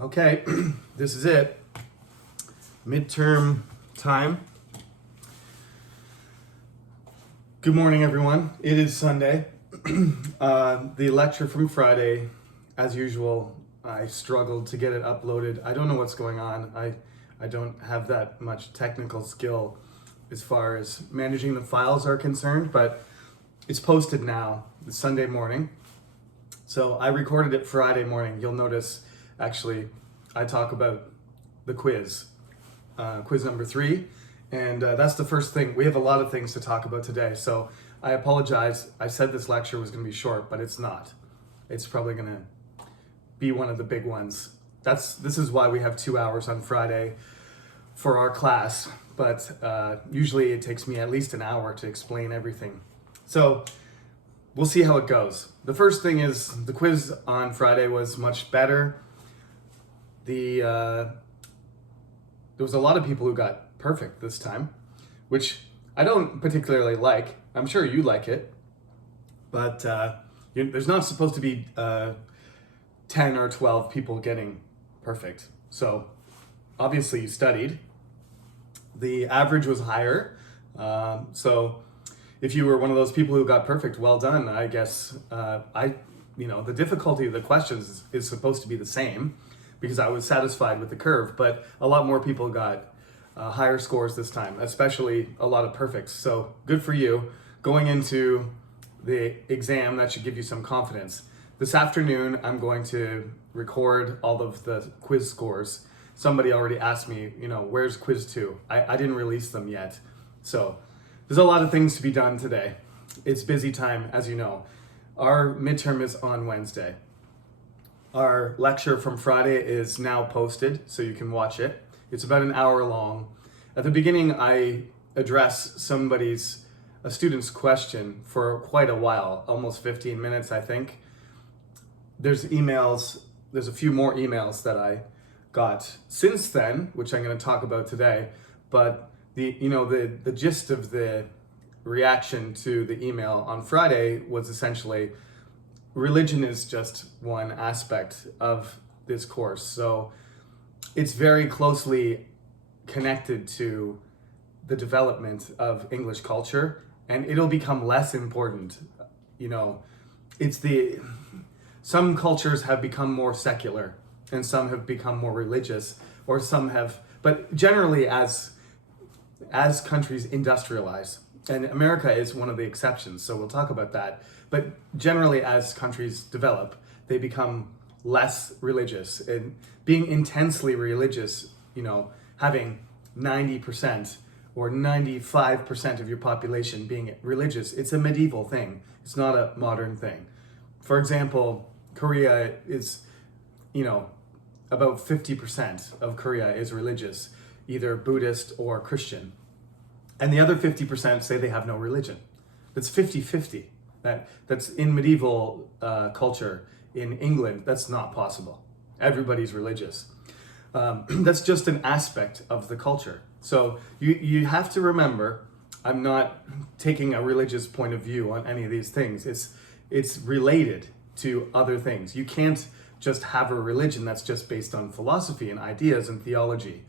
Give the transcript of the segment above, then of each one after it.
Okay, this is it. Midterm time. Good morning, everyone. It is Sunday. The lecture from Friday, as usual, I struggled to get it uploaded. I don't know what's going on. I don't have that much technical skill as far as managing the files are concerned, but it's posted now, it's Sunday morning. So I recorded it Friday morning. You'll notice, actually, I talk about the quiz number 3. And that's the first thing. We have a lot of things to talk about today. So I apologize. I said this lecture was going to be short, but it's not. It's probably going to be one of the big ones. This is why we have 2 hours on Friday for our class. But usually it takes me at least an hour to explain everything. So we'll see how it goes. The first thing is the quiz on Friday was much better. There was a lot of people who got perfect this time, which I don't particularly like. I'm sure you like it, but there's not supposed to be 10 or 12 people getting perfect. So obviously you studied. The average was higher. So if you were one of those people who got perfect, well done. I guess the difficulty of the questions is supposed to be the same because I was satisfied with the curve, but a lot more people got higher scores this time, especially a lot of perfects. So good for you. Going into the exam, that should give you some confidence. This afternoon, I'm going to record all of the quiz scores. Somebody already asked me, where's quiz 2? I didn't release them yet. So there's a lot of things to be done today. It's busy time, as you know. Our midterm is on Wednesday. Our lecture from Friday is now posted, so you can watch it. It's about an hour long. At the beginning, I address a student's question for quite a while, almost 15 minutes, I think. There's a few more emails that I got since then, which I'm going to talk about today. But the gist of the reaction to the email on Friday was essentially, religion is just one aspect of this course. So it's very closely connected to the development of English culture, and it'll become less important. Some cultures have become more secular and some have become more religious, but generally as countries industrialize, and America is one of the exceptions, so we'll talk about that. But generally, as countries develop, they become less religious. And being intensely religious, having 90% or 95% of your population being religious, it's a medieval thing. It's not a modern thing. For example, Korea is, about 50% of Korea is religious, either Buddhist or Christian. And the other 50% say they have no religion. That's 50-50. That's in medieval culture in England. That's not possible. Everybody's religious. That's just an aspect of the culture. So you have to remember, I'm not taking a religious point of view on any of these things. It's related to other things. You can't just have a religion that's just based on philosophy and ideas and theology.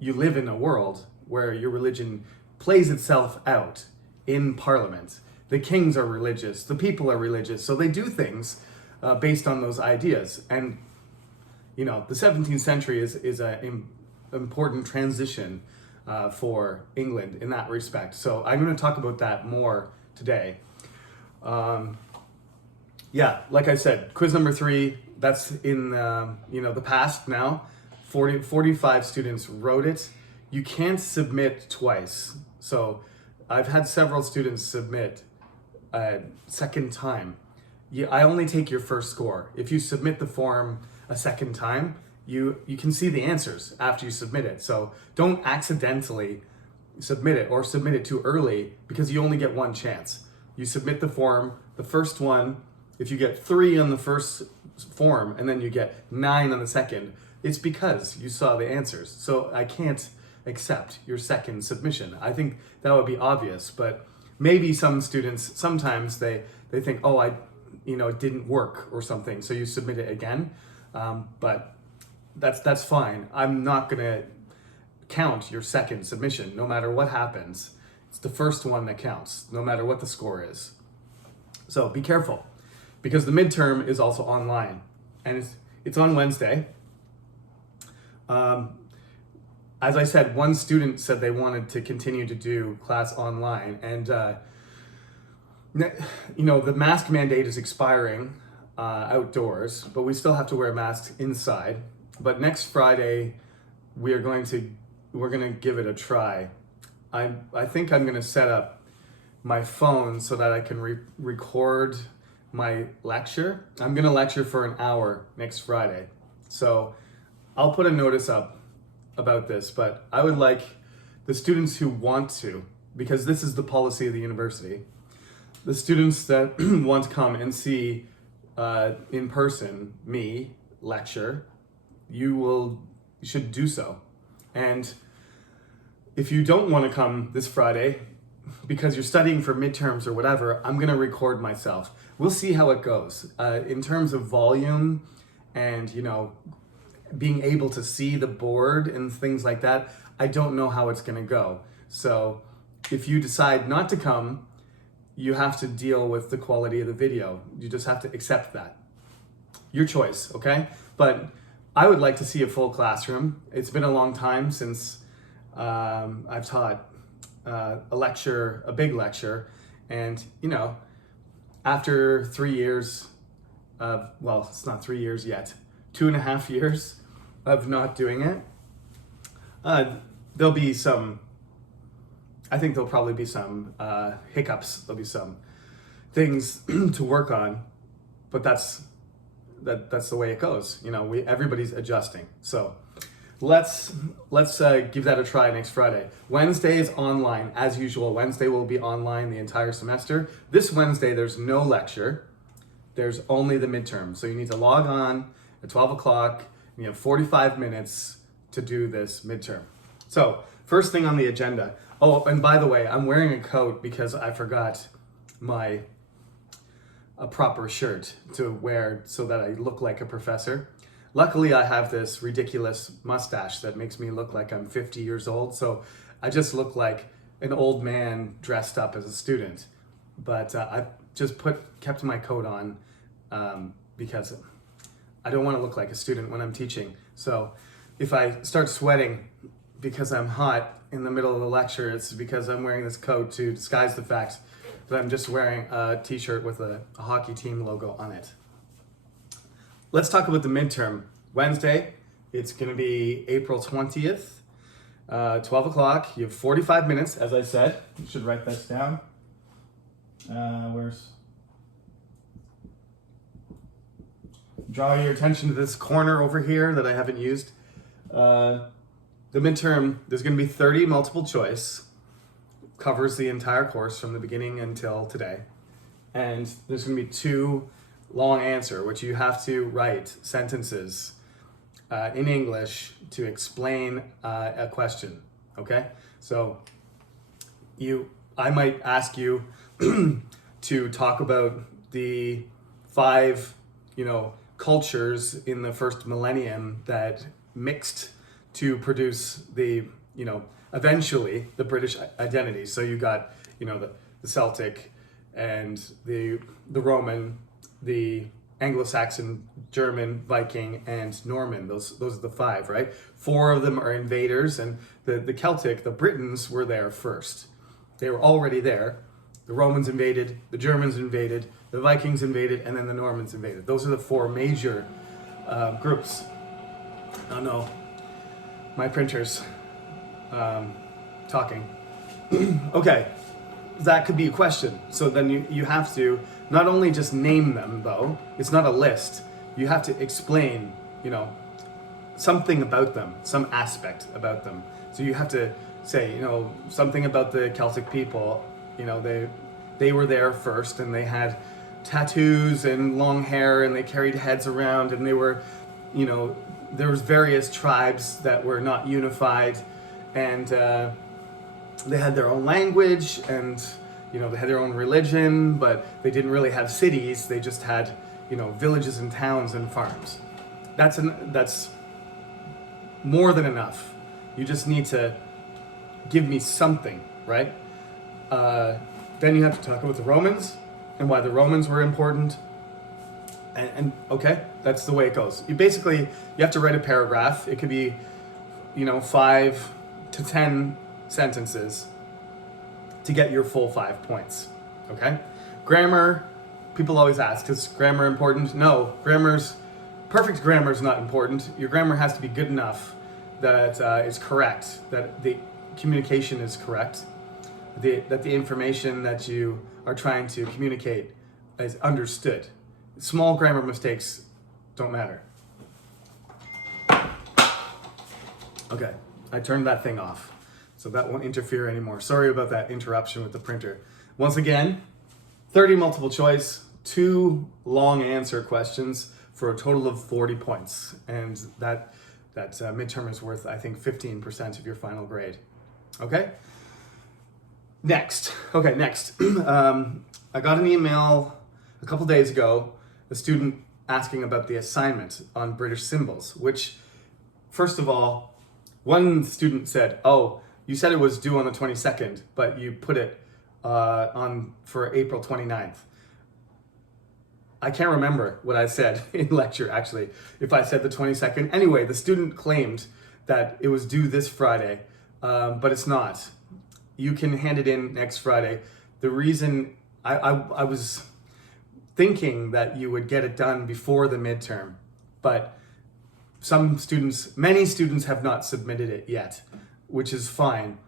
You live in a world where your religion plays itself out in Parliament. The kings are religious, the people are religious, so they do things based on those ideas. And, the 17th century is an important transition for England in that respect. So I'm going to talk about that more today. Like I said, quiz number 3, that's in the past now. 45 students wrote it. You can't submit twice. So I've had several students submit a second time. I only take your first score. If you submit the form a second time, you can see the answers after you submit it. So don't accidentally submit it or submit it too early, because you only get one chance. You submit the form, the first one. If you get 3 on the first form and then you get 9 on the second, it's because you saw the answers. So I can't accept your second submission. I think that would be obvious, but maybe some students, sometimes they think, it didn't work or something, so you submit it again. But that's fine. I'm not gonna count your second submission, no matter what happens. It's the first one that counts, no matter what the score is. So be careful, because the midterm is also online, and it's on Wednesday. As I said, one student said they wanted to continue to do class online, and the mask mandate is expiring outdoors, but we still have to wear masks inside. But next Friday, we're going to give it a try. I think I'm going to set up my phone so that I can record my lecture. I'm going to lecture for an hour next Friday. So I'll put a notice up about this, but I would like the students who want to, because this is the policy of the university, the students that want to come and see in person me lecture, you should do so. And if you don't want to come this Friday because you're studying for midterms or whatever, I'm going to record myself. We'll see how it goes. In terms of volume and, being able to see the board and things like that, I don't know how it's going to go. So if you decide not to come, you have to deal with the quality of the video. You just have to accept that. Your choice, okay? But I would like to see a full classroom. It's been a long time since I've taught a big lecture, and after 3 years of, well, it's not 3 years yet, 2.5 years of not doing it, there'll be some, I think there'll probably be some hiccups, there'll be some things to work on, but that's the way it goes. Everybody's adjusting. So let's give that a try next Friday. Wednesday is online as usual. Wednesday will be online the entire semester. This Wednesday there's no lecture. There's only the midterm. So you need to log on at 12 o'clock. And you have 45 minutes to do this midterm. So first thing on the agenda. Oh, and by the way, I'm wearing a coat because I forgot a proper shirt to wear so that I look like a professor. Luckily, I have this ridiculous mustache that makes me look like I'm 50 years old. So I just look like an old man dressed up as a student. But I just kept my coat on because I don't want to look like a student when I'm teaching. So if I start sweating because I'm hot in the middle of the lecture, it's because I'm wearing this coat to disguise the fact that I'm just wearing a t-shirt with a hockey team logo on it. Let's talk about the midterm. Wednesday, it's going to be April 20th, 12 o'clock. You have 45 minutes, as I said. You should write this down. Draw your attention to this corner over here that I haven't used. The midterm, there's going to be 30 multiple choice. Covers the entire course from the beginning until today. And there's going to be 2 long answer, which you have to write sentences in English to explain a question, okay? So I might ask you to talk about the 5, cultures in the first millennium that mixed to produce eventually the British identity. So you got, the Celtic and the Roman, the Anglo-Saxon, German, Viking, and Norman. Those are the 5, right? 4 of them are invaders, and the Celtic, the Britons, were there first. They were already there. The Romans invaded, the Germans invaded, the Vikings invaded, and then the Normans invaded. Those are the 4 major groups. Oh no, my printer's talking. Okay, that could be a question. So then you have to not only just name them, though, it's not a list. You have to explain, something about them, some aspect about them. So you have to say, something about the Celtic people. They were there first, and they had tattoos and long hair, and they carried heads around, and they were, there was various tribes that were not unified, and they had their own language, and they had their own religion, but they didn't really have cities. They just had, villages and towns and farms. That's more than enough. You just need to give me something, right? Then you have to talk about the Romans and why the Romans were important. And okay, that's the way it goes. You have to write a paragraph. It could be, 5 to 10 sentences to get your full 5 points. Okay? Grammar, people always ask, is grammar important? No, perfect grammar is not important. Your grammar has to be good enough that it's correct, that the communication is correct, that the information that you are trying to communicate is understood. Small grammar mistakes don't matter. Okay, I turned that thing off, so that won't interfere anymore. Sorry about that interruption with the printer. Once again, 30 multiple choice, 2 long answer questions for a total of 40 points. And that midterm is worth, I think, 15% of your final grade. Okay? Next. I got an email a couple days ago, a student asking about the assignment on British symbols, which, first of all, one student said, oh, you said it was due on the 22nd, but you put it on for April 29th. I can't remember what I said in lecture, actually, if I said the 22nd. Anyway, the student claimed that it was due this Friday, but it's not. You can hand it in next Friday. The reason I was thinking that you would get it done before the midterm, but many students have not submitted it yet, which is fine.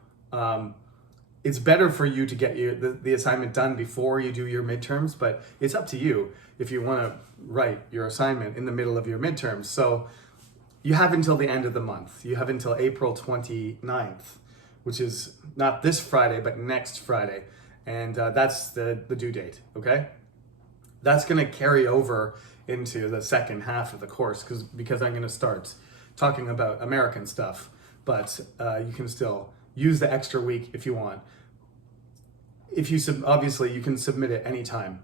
It's better for you to get the assignment done before you do your midterms, but it's up to you if you want to write your assignment in the middle of your midterms. So you have until the end of the month. You have until April 29th, which is not this Friday, but next Friday. And that's the due date, okay? That's going to carry over into the second half of the course because I'm going to start talking about American stuff, but you can still use the extra week if you want. Obviously you can submit it anytime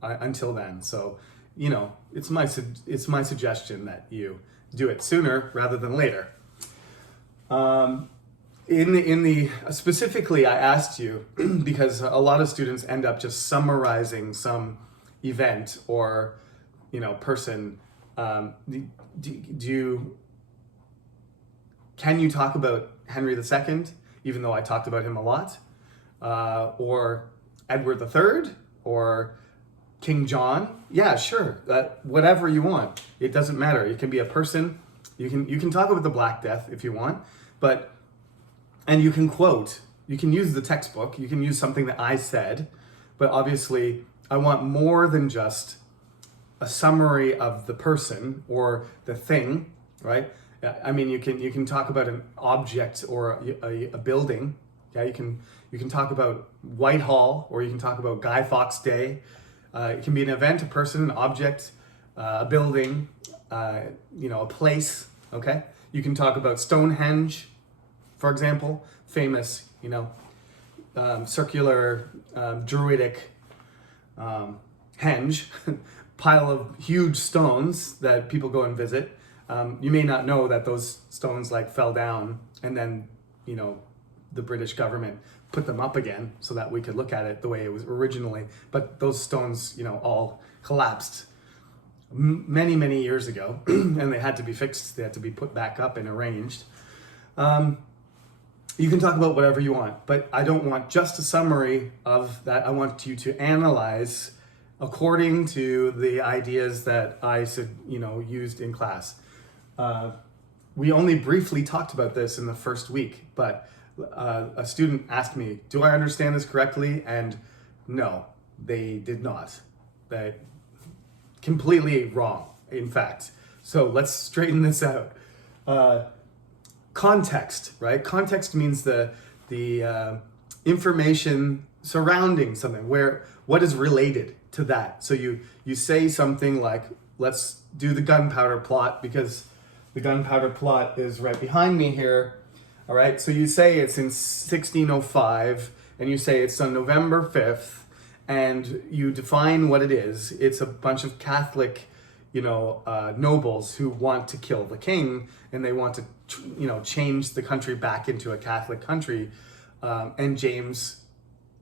until then. So, it's my suggestion that you do it sooner rather than later. Specifically, I asked you because a lot of students end up just summarizing some event or, person. Can you talk about Henry II, even though I talked about him a lot, or Edward III, or King John? Yeah, sure. Whatever you want. It doesn't matter. It can be a person. You can talk about the Black Death if you want, and you can quote. You can use the textbook. You can use something that I said, but obviously I want more than just a summary of the person or the thing, right? I mean, you can talk about an object or a building. Yeah, you can talk about Whitehall, or you can talk about Guy Fawkes Day. It can be an event, a person, an object, a building, a place. Okay, you can talk about Stonehenge, for example, famous, circular, druidic henge, pile of huge stones that people go and visit. You may not know that those stones fell down and then, the British government put them up again so that we could look at it the way it was originally. But those stones, all collapsed many, many years ago and they had to be fixed. They had to be put back up and arranged. You can talk about whatever you want, but I don't want just a summary of that. I want you to analyze according to the ideas that I used in class. We only briefly talked about this in the first week, but a student asked me, do I understand this correctly? And no, they did not. They completely wrong, in fact. So let's straighten this out. Context, right? Context means the information surrounding something, what is related to that. So you say something like, let's do the gunpowder plot because the gunpowder plot is right behind me here. All right, so you say it's in 1605 and you say it's on November 5th and you define what it is. It's a bunch of Catholic, nobles who want to kill the king, and they want to, change the country back into a Catholic country. And James,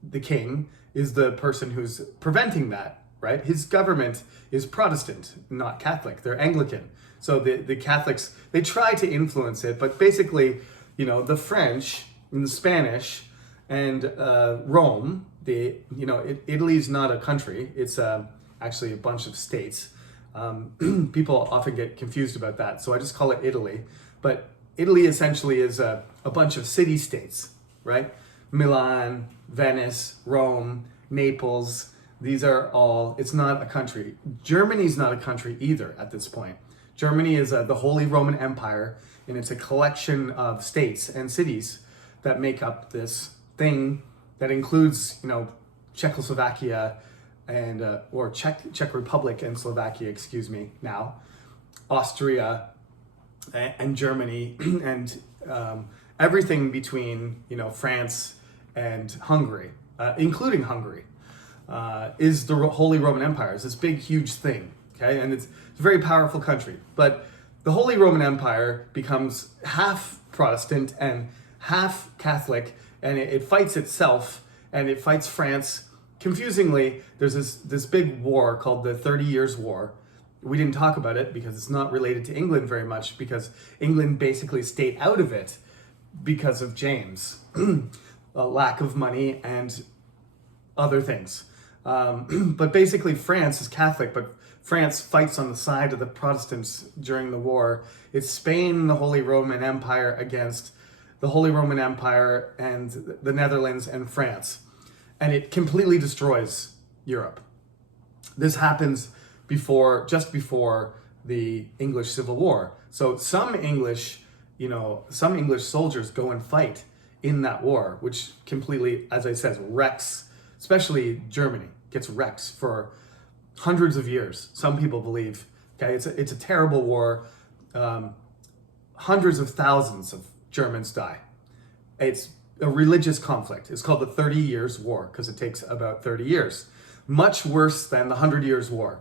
the king, is the person who's preventing that, right? His government is Protestant, not Catholic. They're Anglican. So the Catholics, they try to influence it, but basically, the French and the Spanish and Rome, Italy's not a country. It's actually a bunch of states. People often get confused about that, so I just call it Italy. But Italy essentially is a bunch of city-states, right? Milan, Venice, Rome, Naples, these are all, it's not a country. Germany's not a country either at this point. Germany is the Holy Roman Empire, and it's a collection of states and cities that make up this thing that includes, Czechoslovakia and or Czech Republic and Slovakia, now, Austria and Germany and everything between, France and Hungary, including Hungary, is the Holy Roman Empire. It's this big, huge thing, okay? And it's a very powerful country. But the Holy Roman Empire becomes half Protestant and half Catholic, and it fights itself, and it fights France. Confusingly, there's this big war called the 30 Years' War. We didn't talk about it because it's not related to England very much, because England basically stayed out of it because of James. A lack of money and other things. But basically France is Catholic, but France fights on the side of the Protestants during the war. It's Spain, the Holy Roman Empire, against the Holy Roman Empire and the Netherlands and France. And it completely destroys Europe. This happens just before the English Civil War. So some English soldiers go and fight in that war, which completely, as I said, wrecks, especially Germany, gets wrecked for hundreds of years. Some people believe, okay, it's a terrible war. Hundreds of thousands of Germans die. It's a religious conflict. It's called the 30 Years' War because it takes about 30 years. Much worse than the 100 Years' War.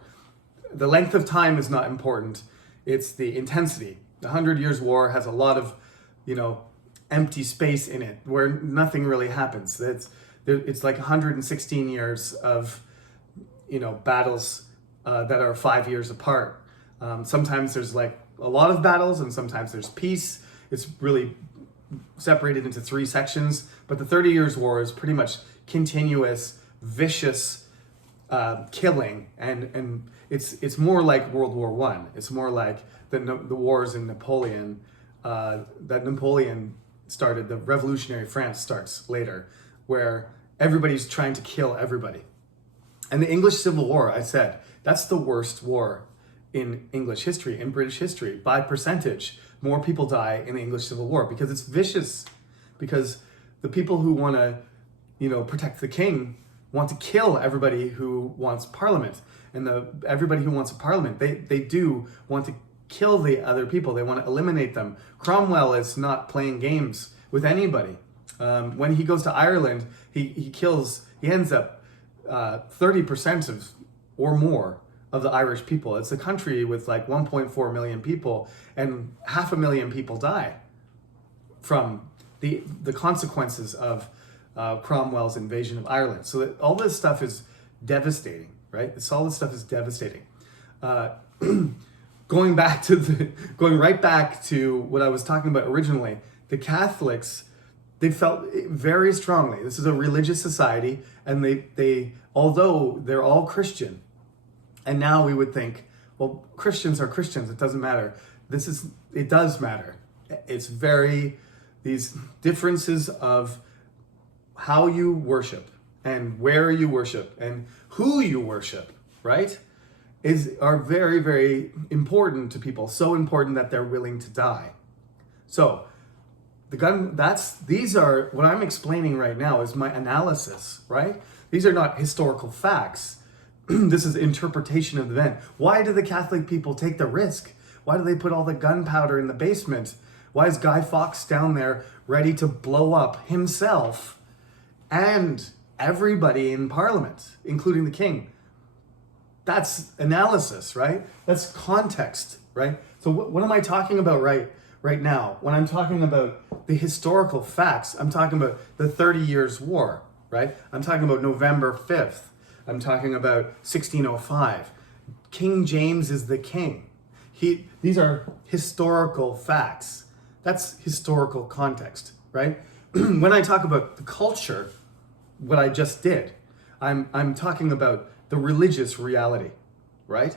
The length of time is not important. It's the intensity. The 100 Years' War has a lot of, empty space in it where nothing really happens. It's like 116 years of, battles that are 5 years apart. Sometimes there's like a lot of battles, and sometimes there's peace. It's really separated into 3 sections, but the 30 Years' War is pretty much continuous, vicious killing, and it's more like World War I. It's more like the wars in Napoleon that Napoleon started. The Revolutionary France starts later, where everybody's trying to kill everybody. And the English Civil War, I said, that's the worst war in English history, in British history. By percentage, more people die in the English Civil War because it's vicious. Because the people who want to, protect the king want to kill everybody who wants parliament. And everybody who wants a parliament, they do want to kill the other people. They want to eliminate them. Cromwell is not playing games with anybody. When he goes to Ireland, he ends up 30% or more of the Irish people. It's a country with like 1.4 million people, and 500,000 people die from the consequences of Cromwell's invasion of Ireland. So that all this stuff is devastating, right? All this stuff is devastating. Going right back to what I was talking about originally, the Catholics, they felt very strongly, this is a religious society, and they although they're all Christian, and now we would think, well, Christians are Christians, it doesn't matter. It does matter. It's these differences of how you worship and where you worship and who you worship, right? Are very, very important to people. So important that they're willing to die. So these are what I'm explaining right now is my analysis, right? These are not historical facts. This is interpretation of the event. Why do the Catholic people take the risk? Why do they put all the gunpowder in the basement? Why is Guy Fawkes down there ready to blow up himself and everybody in Parliament, including the king? That's analysis, right? That's context, right? So what am I talking about right now? When I'm talking about the historical facts, I'm talking about the 30 Years' War, right? I'm talking about November 5th. I'm talking about 1605. King James is the king. These are historical facts. That's historical context, right? When I talk about the culture, what I just did, I'm talking about the religious reality, right?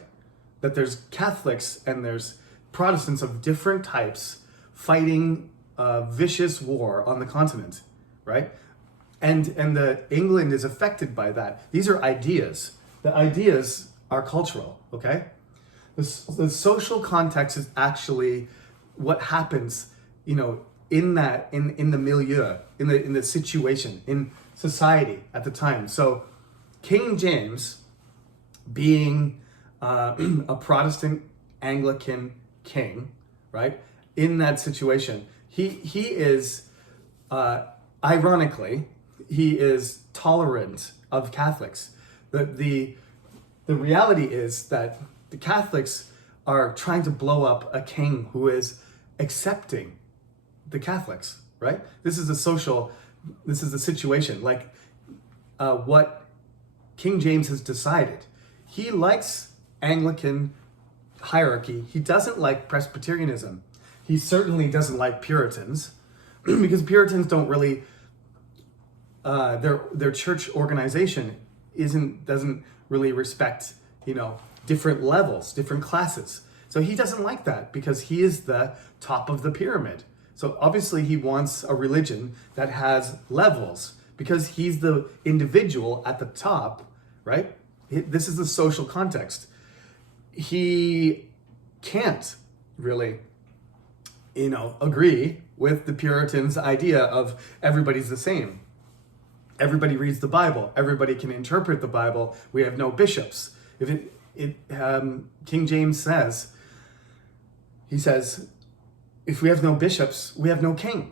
That there's Catholics and there's Protestants of different types fighting a vicious war on the continent, right? And the England is affected by that. These are ideas. The ideas are cultural, okay? The social context is actually what happens, in the milieu, in the situation, in society at the time. So King James, being a Protestant Anglican king, right? In that situation, he is, ironically, he is tolerant of Catholics. The reality is that the Catholics are trying to blow up a king who is accepting the Catholics, right? This is the situation. Like what King James has decided. He likes Anglican hierarchy. He doesn't like Presbyterianism. He certainly doesn't like Puritans because Puritans don't really, their church organization doesn't really respect, different levels, different classes. So he doesn't like that because he is the top of the pyramid. So obviously he wants a religion that has levels because he's the individual at the top, right? This is the social context. He can't really, agree with the Puritans' idea of everybody's the same. Everybody reads the Bible. Everybody can interpret the Bible. We have no bishops. King James says, if we have no bishops, we have no king.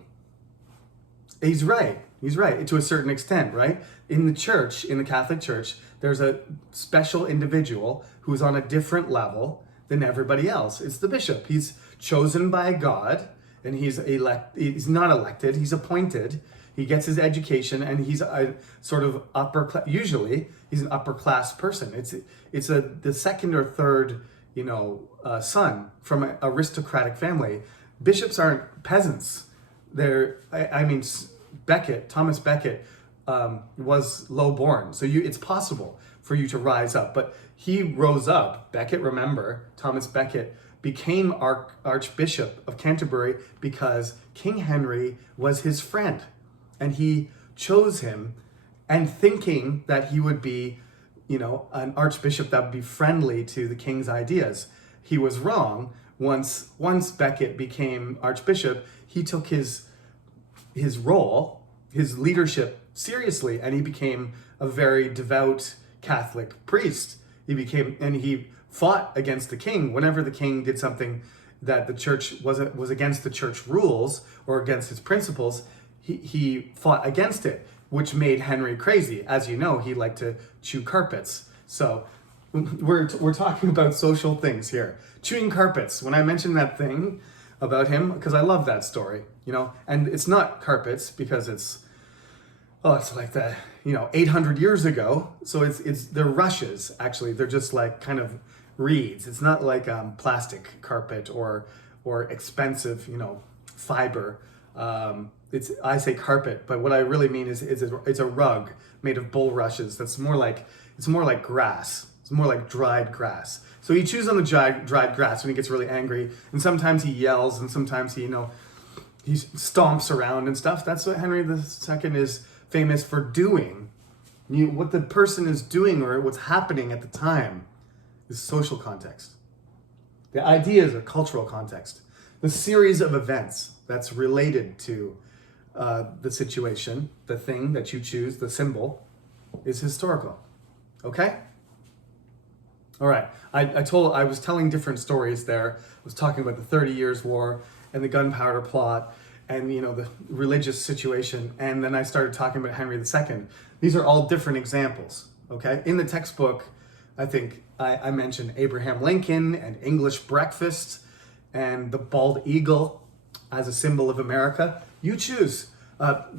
He's right to a certain extent, right? In the church, in the Catholic Church, there's a special individual who's on a different level than everybody else. It's the bishop. He's chosen by God, and he's not elected, he's appointed. He gets his education, and he's a sort of usually he's an upper class person. It's the second or third, son from an aristocratic family. Bishops aren't peasants. Thomas Becket was low born, so it's possible for you to rise up. But he rose up. Thomas Becket became Archbishop of Canterbury because King Henry was his friend. And he chose him, and thinking that he would be, an archbishop that would be friendly to the king's ideas. He was wrong. Once Becket became archbishop, he took his role, his leadership seriously, and he became a very devout Catholic priest. He fought against the king whenever the king did something that the church was against the church rules or against its principles. He fought against it, which made Henry crazy. As you know, he liked to chew carpets. So we're talking about social things here. Chewing carpets. When I mentioned that thing about him, because I love that story, and it's not carpets because it's like that, 800 years ago. So they're rushes, actually. They're just like kind of reeds. It's not like plastic carpet or expensive, fiber. I say carpet, but what I really mean is it's a rug made of bulrushes. It's more like grass. It's more like dried grass. So he chews on the dried grass when he gets really angry, and sometimes he yells, and sometimes he stomps around and stuff. That's what Henry II is famous for doing. What the person is doing or what's happening at the time is social context. The idea is a cultural context. The series of events that's related to the situation, the thing that you choose, the symbol, is historical. Okay? All right. I was telling different stories there. I was talking about the 30 Years' War and the gunpowder plot and the religious situation, and then I started talking about Henry II. These are all different examples. Okay? In the textbook, I think I mentioned Abraham Lincoln and English breakfast and the bald eagle as a symbol of America. You choose.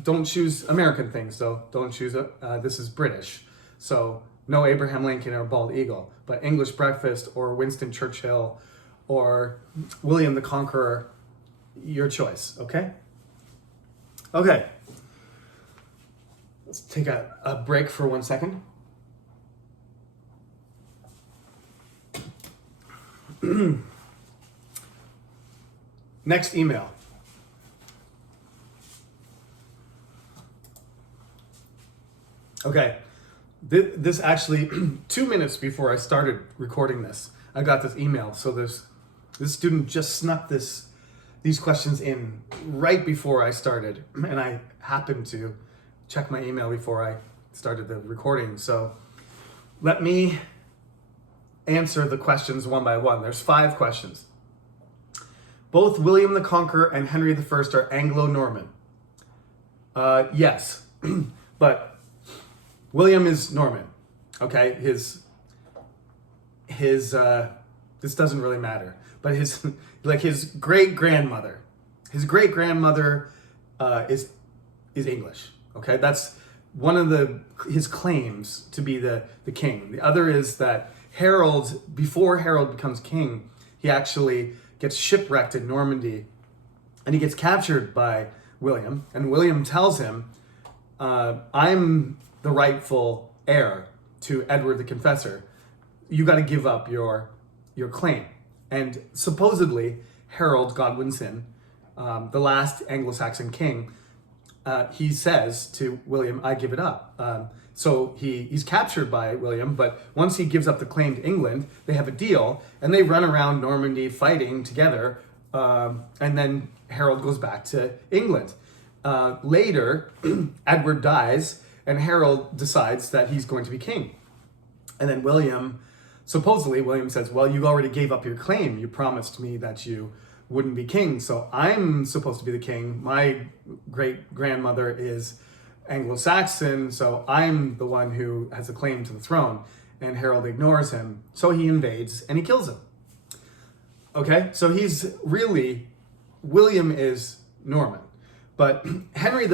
Don't choose American things, though. Don't choose this is British. So no Abraham Lincoln or bald eagle, but English breakfast or Winston Churchill or William the Conqueror, your choice, okay? Okay. Let's take a break for 1 second. Next email. Okay, this actually, 2 minutes before I started recording this, I got this email. So this student just snuck these questions in right before I started, and I happened to check my email before I started the recording. So let me answer the questions one by one. There's 5 questions. Both William the Conqueror and Henry I are Anglo-Norman. Yes, but William is Norman, okay? His this doesn't really matter, but his great-grandmother is English, okay? That's one of his claims to be the king. The other is that Harold, before Harold becomes king, he actually gets shipwrecked in Normandy, and he gets captured by William, and William tells him, I'm the rightful heir to Edward the Confessor. You got to give up your claim. And supposedly, Harold Godwinson, the last Anglo-Saxon king, he says to William, I give it up. So he's captured by William, but once he gives up the claim to England, they have a deal, and they run around Normandy fighting together, and then Harold goes back to England. Later, Edward dies, and Harold decides that he's going to be king. And then supposedly William says, well, you already gave up your claim. You promised me that you wouldn't be king, so I'm supposed to be the king. My great-grandmother is Anglo-Saxon, so I'm the one who has a claim to the throne. And Harold ignores him, so he invades and he kills him. Okay, so William is Norman. But Henry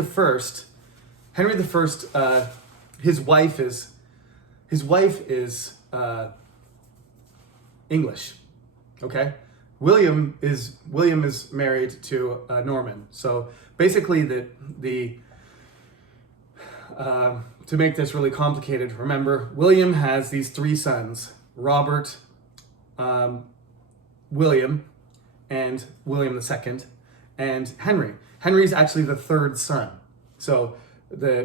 I, his wife is English. Okay, William is married to Norman. So basically, to make this really complicated, remember, William has these 3 sons: Robert, William, and William II, and Henry. Henry's actually the 3rd son. So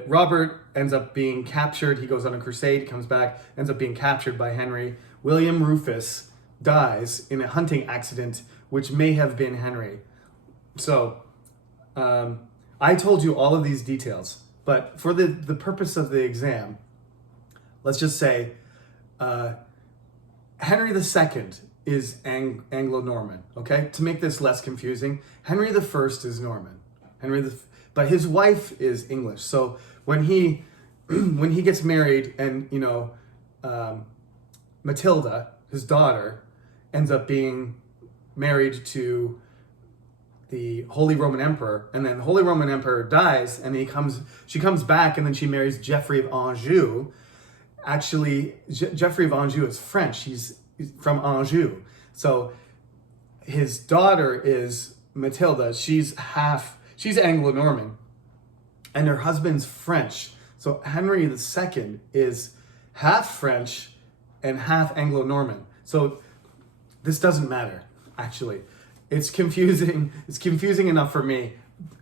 Robert ends up being captured. He goes on a crusade, comes back, ends up being captured by Henry. William Rufus dies in a hunting accident, which may have been Henry. So I told you all of these details, but for the purpose of the exam, let's just say Henry II is Anglo-Norman, okay? To make this less confusing, Henry I is Norman. But his wife is English. So when he gets married, and Matilda, his daughter, ends up being married to the Holy Roman Emperor, and then the Holy Roman Emperor dies, and she comes back, and then she marries Geoffrey of Anjou. Actually, Geoffrey of Anjou is French. He's from Anjou. So his daughter is Matilda. She's Anglo-Norman, and her husband's French. So Henry II is half French and half Anglo-Norman. So this doesn't matter, actually. It's confusing. It's confusing enough for me.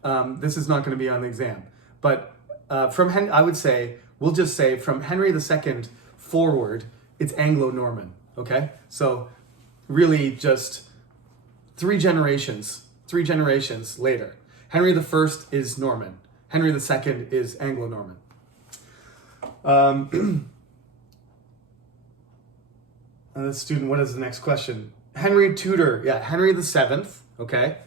This is not going to be on the exam. But I would say, we'll just say from Henry II forward, it's Anglo-Norman, okay? So really just 3 generations later. Henry I is Norman. Henry II is Anglo-Norman. The student, what is the next question? Henry Tudor, Henry VII, okay?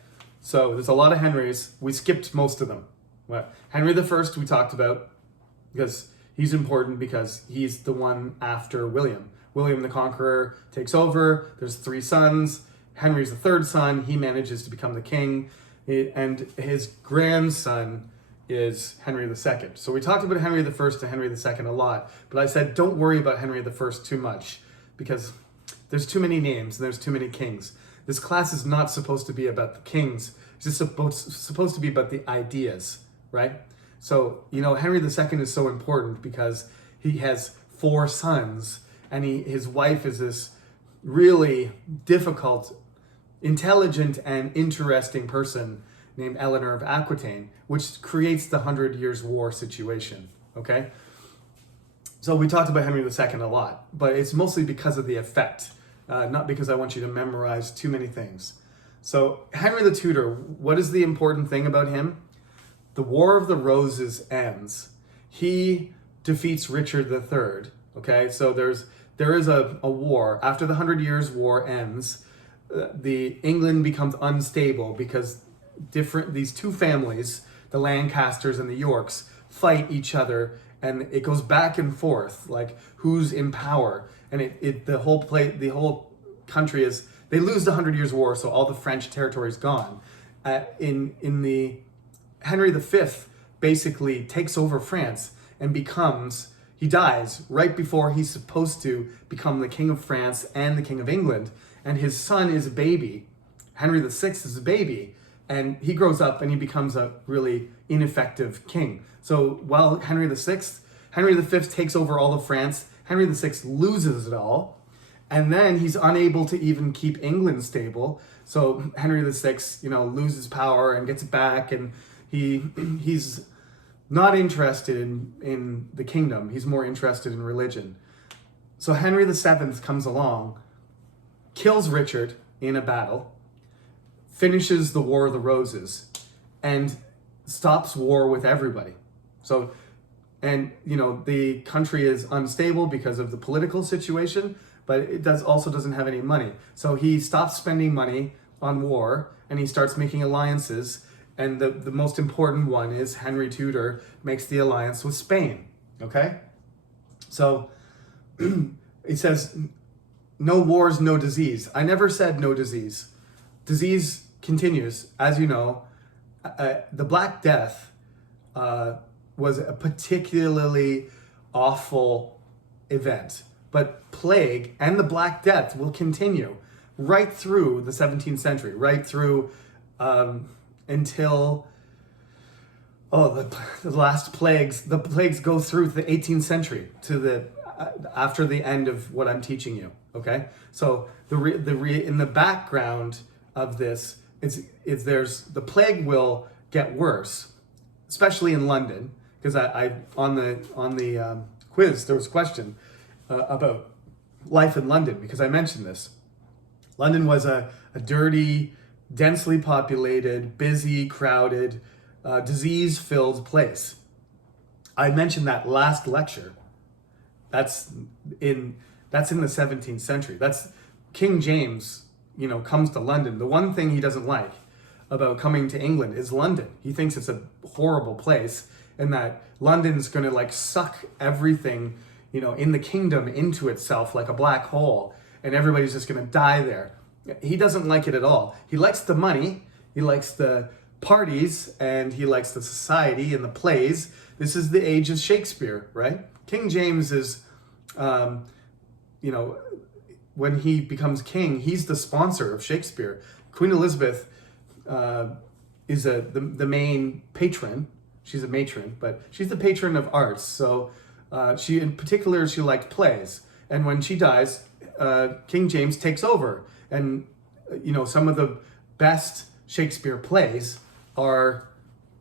So there's a lot of Henrys. We skipped most of them. Well, Henry I we talked about because he's important because he's the one after William. William the Conqueror takes over. There's 3 sons. Henry's the 3rd son. He manages to become the king. And his grandson is Henry II. So we talked about Henry I and Henry II a lot, but I said don't worry about Henry I too much because there's too many names and there's too many kings. This class is not supposed to be about the kings. It's just supposed to be about the ideas, right? So, Henry II is so important because he has 4 sons and his wife is this really difficult, intelligent, and interesting person named Eleanor of Aquitaine, which creates the 100 Years' War situation, okay? So we talked about Henry II a lot, but it's mostly because of the effect, not because I want you to memorize too many things. So Henry the Tudor, what is the important thing about him? The War of the Roses ends. He defeats Richard III, okay? So there is a war. After the 100 Years' War ends, England becomes unstable because these 2 families, the Lancasters and the Yorks, fight each other, and it goes back and forth, like who's in power. And the whole country they lose the 100 Years' War, so all the French territory is gone. In the Henry V basically takes over France and he dies right before he's supposed to become the King of France and the King of England. And his son is a baby. Henry VI is a baby. And he grows up and he becomes a really ineffective king. So while Henry V takes over all of France, Henry VI loses it all. And then he's unable to even keep England stable. So Henry VI, loses power and gets it back. And he's not interested in the kingdom. He's more interested in religion. So Henry VII comes along, kills Richard in a battle, finishes the War of the Roses, and stops war with everybody. So, the country is unstable because of the political situation, but it also doesn't have any money. So he stops spending money on war, and he starts making alliances. And the most important one is Henry Tudor makes the alliance with Spain, okay? So it says, no wars, no disease. I never said no disease. Disease continues. As you know, the Black Death was a particularly awful event. But plague and the Black Death will continue right through the 17th century, right through until the last plagues. The plagues go through the 18th century to after the end of what I'm teaching you. Okay, so in the background of this is there's the plague will get worse, especially in London, because I on the quiz there was a question about life in London, because I mentioned this. London was a dirty, densely populated, busy, crowded, disease-filled place. I mentioned that last lecture. That's in the 17th century. That's King James, comes to London. The one thing he doesn't like about coming to England is London. He thinks it's a horrible place and that London's going to suck everything, in the kingdom into itself like a black hole, and everybody's just going to die there. He doesn't like it at all. He likes the money, he likes the parties, and he likes the society and the plays. This is the age of Shakespeare, right? King James is, when he becomes king, he's the sponsor of Shakespeare. Queen Elizabeth is the main patron. She's a matron, but she's the patron of arts. So she liked plays. And when she dies, King James takes over. And, some of the best Shakespeare plays are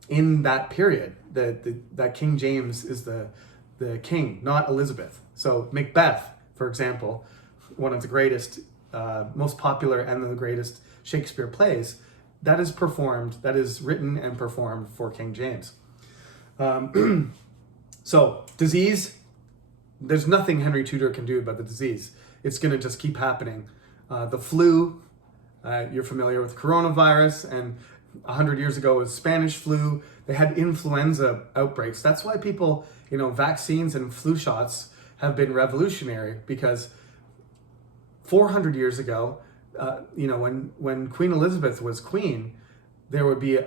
in that period. That King James is the king, not Elizabeth. So Macbeth, for example, one of the greatest, most popular and the greatest Shakespeare plays, that is written and performed for King James. So disease, there's nothing Henry Tudor can do about the disease. It's going to just keep happening. The flu, you're familiar with coronavirus, and 100 years ago was Spanish flu. They had influenza outbreaks. That's why people, vaccines and flu shots have been revolutionary, because 400 years ago, when Queen Elizabeth was queen, there would be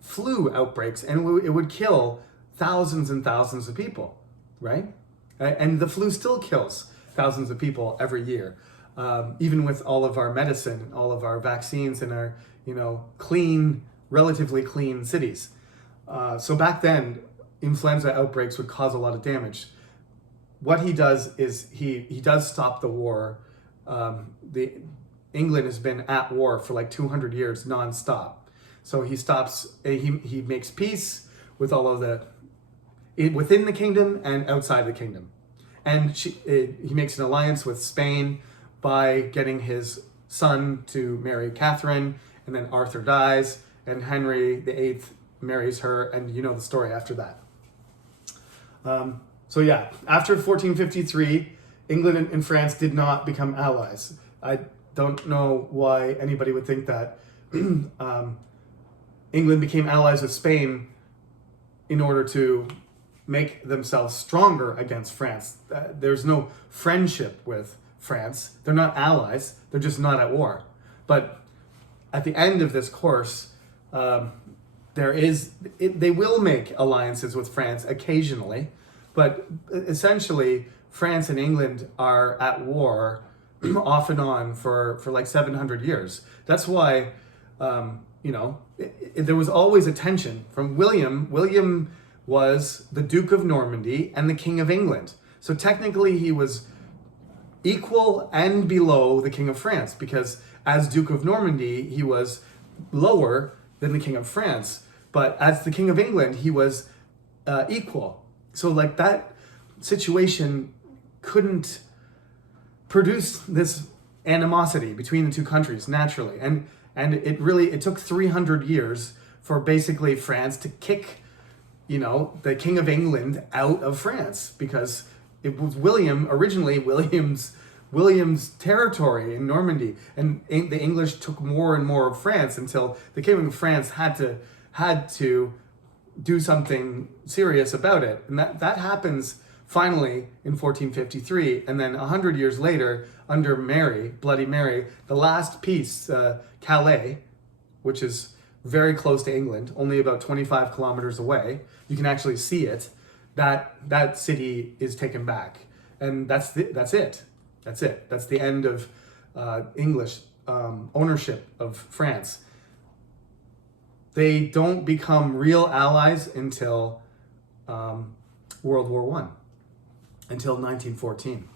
flu outbreaks, and it would kill thousands and thousands of people, right? And the flu still kills thousands of people every year, even with all of our medicine, all of our vaccines, and our relatively clean cities. So back then, influenza outbreaks would cause a lot of damage. What he does is he does stop the war. England has been at war for like 200 years nonstop. So he stops. He makes peace with all of within the kingdom and outside the kingdom, and he makes an alliance with Spain by getting his son to marry Catherine, and then Arthur dies, and Henry VIII marries her, and you know the story after that. So yeah, after 1453, England and France did not become allies. I don't know why anybody would think that. England became allies with Spain in order to make themselves stronger against France. There's no friendship with France. They're not allies. They're just not at war. But at the end of this course, they will make alliances with France occasionally, but essentially France and England are at war off and on for like 700 years. That's why, there was always a tension from William. William was the Duke of Normandy and the King of England. So technically he was equal and below the King of France, because as Duke of Normandy, he was lower than the King of France. But as the King of England, he was equal. So like that situation couldn't produce this animosity between the two countries naturally. And it took 300 years for basically France to kick, the King of England out of France, because it was originally William's territory in Normandy, and the English took more and more of France until the King of France had to do something serious about it. And that happens finally in 1453, and then 100 years later, under Bloody Mary, the last peace, Calais, which is very close to England, only about 25 kilometers away. You can actually see it. That city is taken back, and that's it. That's it. That's the end of English ownership of France. They don't become real allies until World War I, until 1914.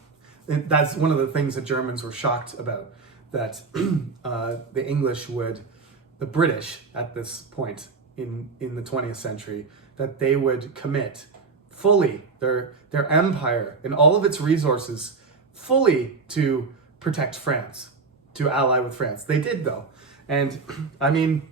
And that's one of the things that Germans were shocked about, that the British at this point in the 20th century, that they would commit fully their empire and all of its resources fully to protect France, to ally with France. They did, though. And I mean,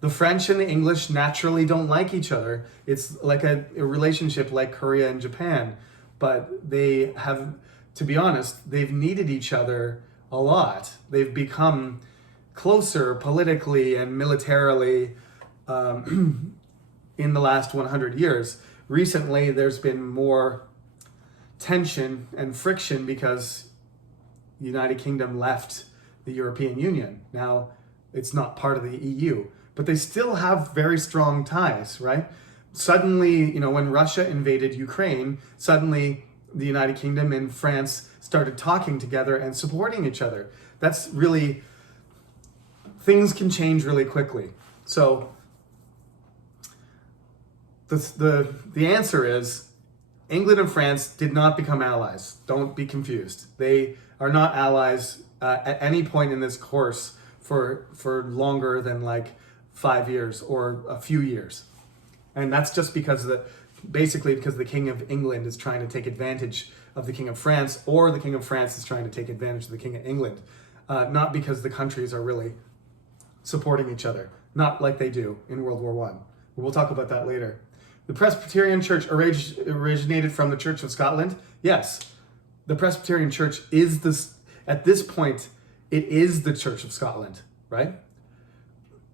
the French and the English naturally don't like each other. It's like a relationship like Korea and Japan, but they have, to be honest, they've needed each other a lot. They've become closer politically and militarily in the last 100 years. Recently, there's been more tension and friction because the United Kingdom left the European Union. Now, it's not part of the EU, but they still have very strong ties, right? Suddenly, when Russia invaded Ukraine, suddenly the United Kingdom and France started talking together and supporting each other. That's really, things can change really quickly. So the answer is England and France did not become allies. Don't be confused. They are not allies at any point in this course for longer than like 5 years or a few years. And that's just because basically because the King of England is trying to take advantage of the King of France, or the King of France is trying to take advantage of the King of England. Not because the countries are really supporting each other, not like they do in World War I. We'll talk about that later. The Presbyterian Church originated from the Church of Scotland. Yes, the Presbyterian Church is at this point, it is the Church of Scotland, right?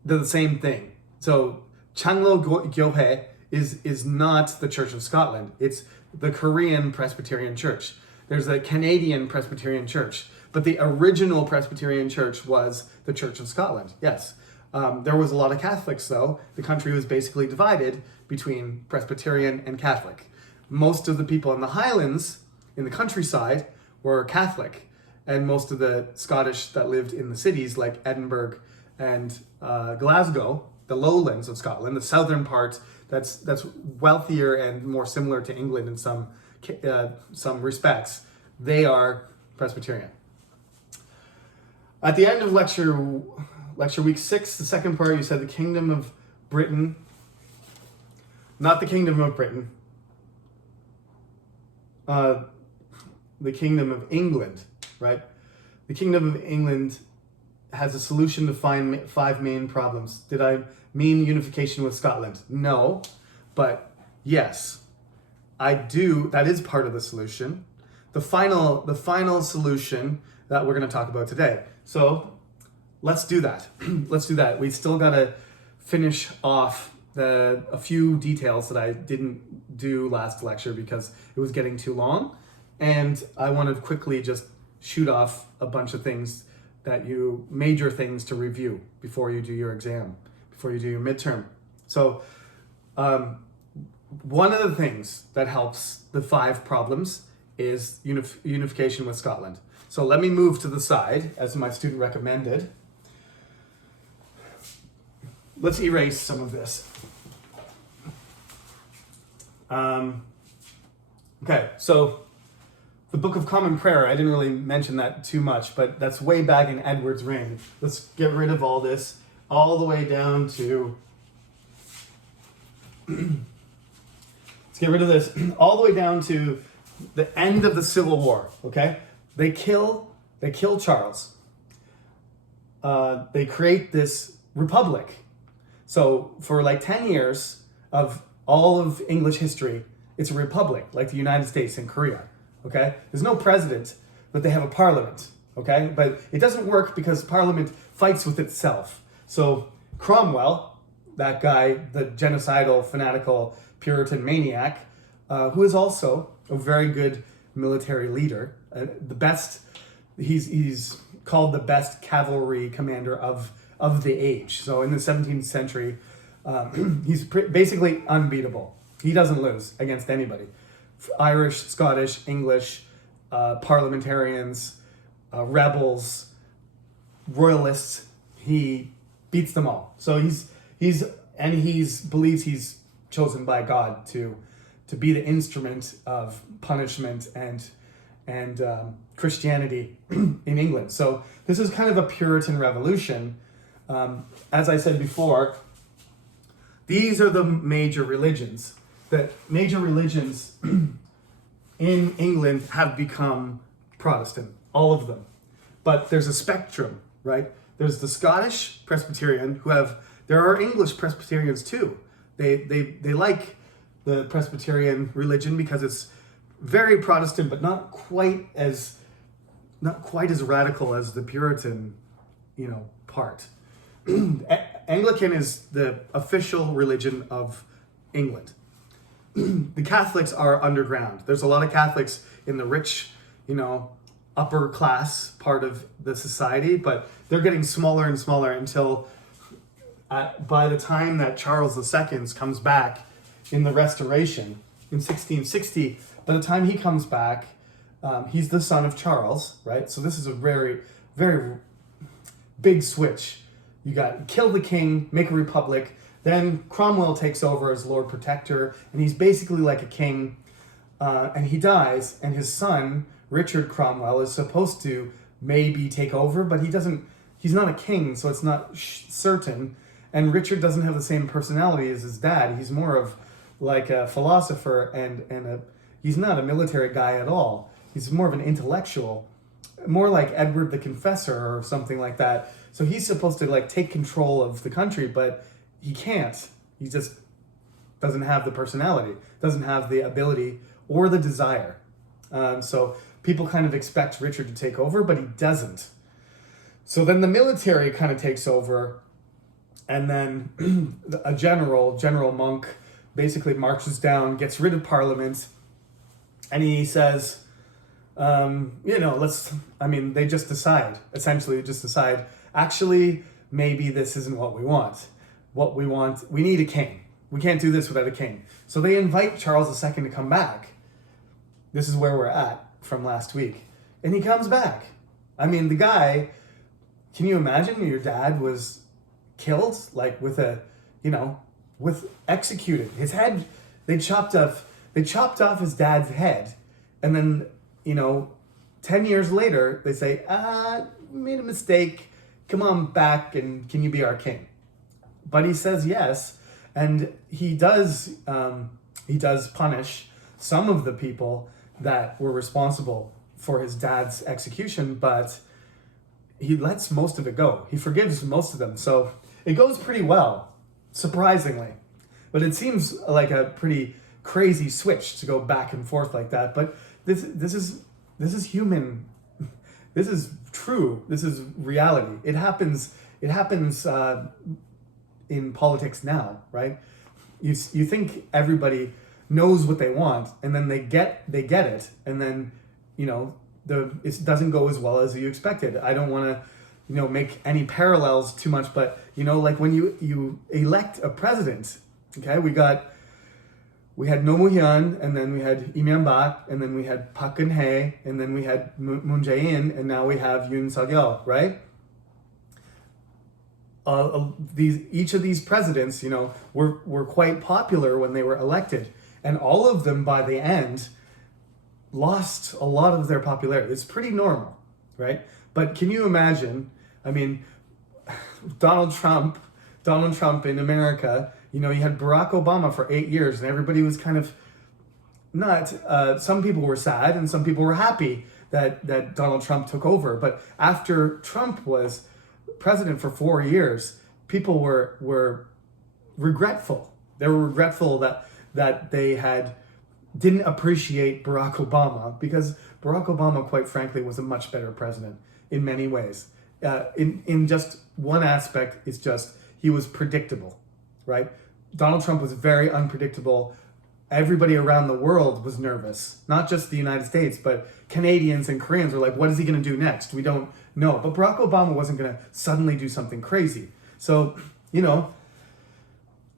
They're the same thing. So Anglo-Norman is not the Church of Scotland. It's the Korean Presbyterian Church. There's a Canadian Presbyterian Church, but the original Presbyterian Church was the Church of Scotland. Yes. There was a lot of Catholics, though. The country was basically divided between Presbyterian and Catholic. Most of the people in the Highlands, in the countryside, were Catholic, and most of the Scottish that lived in the cities, like Edinburgh and Glasgow, the lowlands of Scotland, the southern part, that's wealthier and more similar to England in some respects, they are Presbyterian. At the end of lecture week 6, the second part, you said the Kingdom of Britain, not the Kingdom of Britain, the Kingdom of England, right? The Kingdom of England has a solution to 5 main problems. Did I mean unification with Scotland? No, but yes, I do. That is part of the solution. The final solution that we're going to talk about today. So let's do that. Let's do that. We still got to finish off a few details that I didn't do last lecture because it was getting too long. And I want to quickly just shoot off a bunch of things major things to review before you do your exam, before you do your midterm. So one of the things that helps the 5 problems is unification with Scotland. So let me move to the side, as my student recommended. Let's erase some of this. Okay, so the Book of Common Prayer, I didn't really mention that too much, but that's way back in Edward's reign. Let's get rid of all this, all the way down to... Let's get rid of this, all the way down to the end of the Civil War, okay? They kill Charles. They create this republic. So for like 10 years of all of English history, it's a republic, like the United States and Korea, okay? There's no president, but they have a parliament, okay? But it doesn't work because parliament fights with itself. So Cromwell, that guy, the genocidal, fanatical, Puritan maniac, who is also a very good military leader, he's called the best cavalry commander of the age. So in the 17th century, he's basically unbeatable. He doesn't lose against anybody. Irish, Scottish, English, parliamentarians, rebels, royalists, he beats them all. So he believes he's chosen by God to be the instrument of punishment and Christianity in England. So this is kind of a Puritan revolution. As I said before, these are the major religions. The major religions in England have become Protestant, all of them. But there's a spectrum, right? There's the Scottish Presbyterian there are English Presbyterians too. They like the Presbyterian religion because it's very Protestant, but not quite as radical as the Puritan, part. Anglican is the official religion of England. The Catholics are underground. There's a lot of Catholics in the rich, upper class part of the society, but they're getting smaller and smaller until by the time that Charles II comes back in the Restoration in 1660, by the time he comes back, he's the son of Charles, right? So this is a very, very big switch. You got kill the king, make a republic. Then Cromwell takes over as Lord Protector, and he's basically like a king. And he dies, and his son, Richard Cromwell, is supposed to maybe take over, but he's not a king, so it's not certain. And Richard doesn't have the same personality as his dad. He's more of like a philosopher, and he's not a military guy at all. He's more of an intellectual, more like Edward the Confessor or something like that. So he's supposed to take control of the country, but he can't. He just doesn't have the personality, doesn't have the ability or the desire. So people kind of expect Richard to take over, but he doesn't. So then the military kind of takes over, and then General Monk, basically marches down, gets rid of Parliament, and he says, they just decide, essentially just decide, actually, maybe this isn't what we want. What we want, we need a king. We can't do this without a king. So they invite Charles II to come back. This is where we're at from last week. And he comes back. I mean, the guy, can you imagine your dad was killed, like with executed. His head, they chopped off his dad's head. And then, 10 years later, they say, made a mistake. Come on back and can you be our king? But he says yes. And he does punish some of the people that were responsible for his dad's execution, but he lets most of it go. He forgives most of them. So it goes pretty well, surprisingly. But it seems like a pretty crazy switch to go back and forth like that. But this is human. This is true. This is reality. It happens in politics now, right? You think everybody knows what they want, and then they get it, and then it doesn't go as well as you expected. I don't want to make any parallels too much, but like when you elect a president, okay, we had No Hyun, and then we had Lee Myung-bak, and then we had Park Geun-hye, and then we had Moon Jae-in, and now we have Yoon Suk-yeol, right? Each of these presidents, were quite popular when they were elected, and all of them by the end lost a lot of their popularity. It's pretty normal, right? But can you imagine? I mean, Donald Trump in America. You had Barack Obama for 8 years, and everybody was kind of not. Some people were sad, and some people were happy that Donald Trump took over. But after Trump was president for 4 years, people were regretful. They were regretful that they didn't appreciate Barack Obama, because Barack Obama, quite frankly, was a much better president in many ways. In just one aspect, it's just he was predictable, right? Donald Trump was very unpredictable. Everybody around the world was nervous, not just the United States, but Canadians and Koreans were like, what is he going to do next? We don't know. But Barack Obama wasn't going to suddenly do something crazy. So,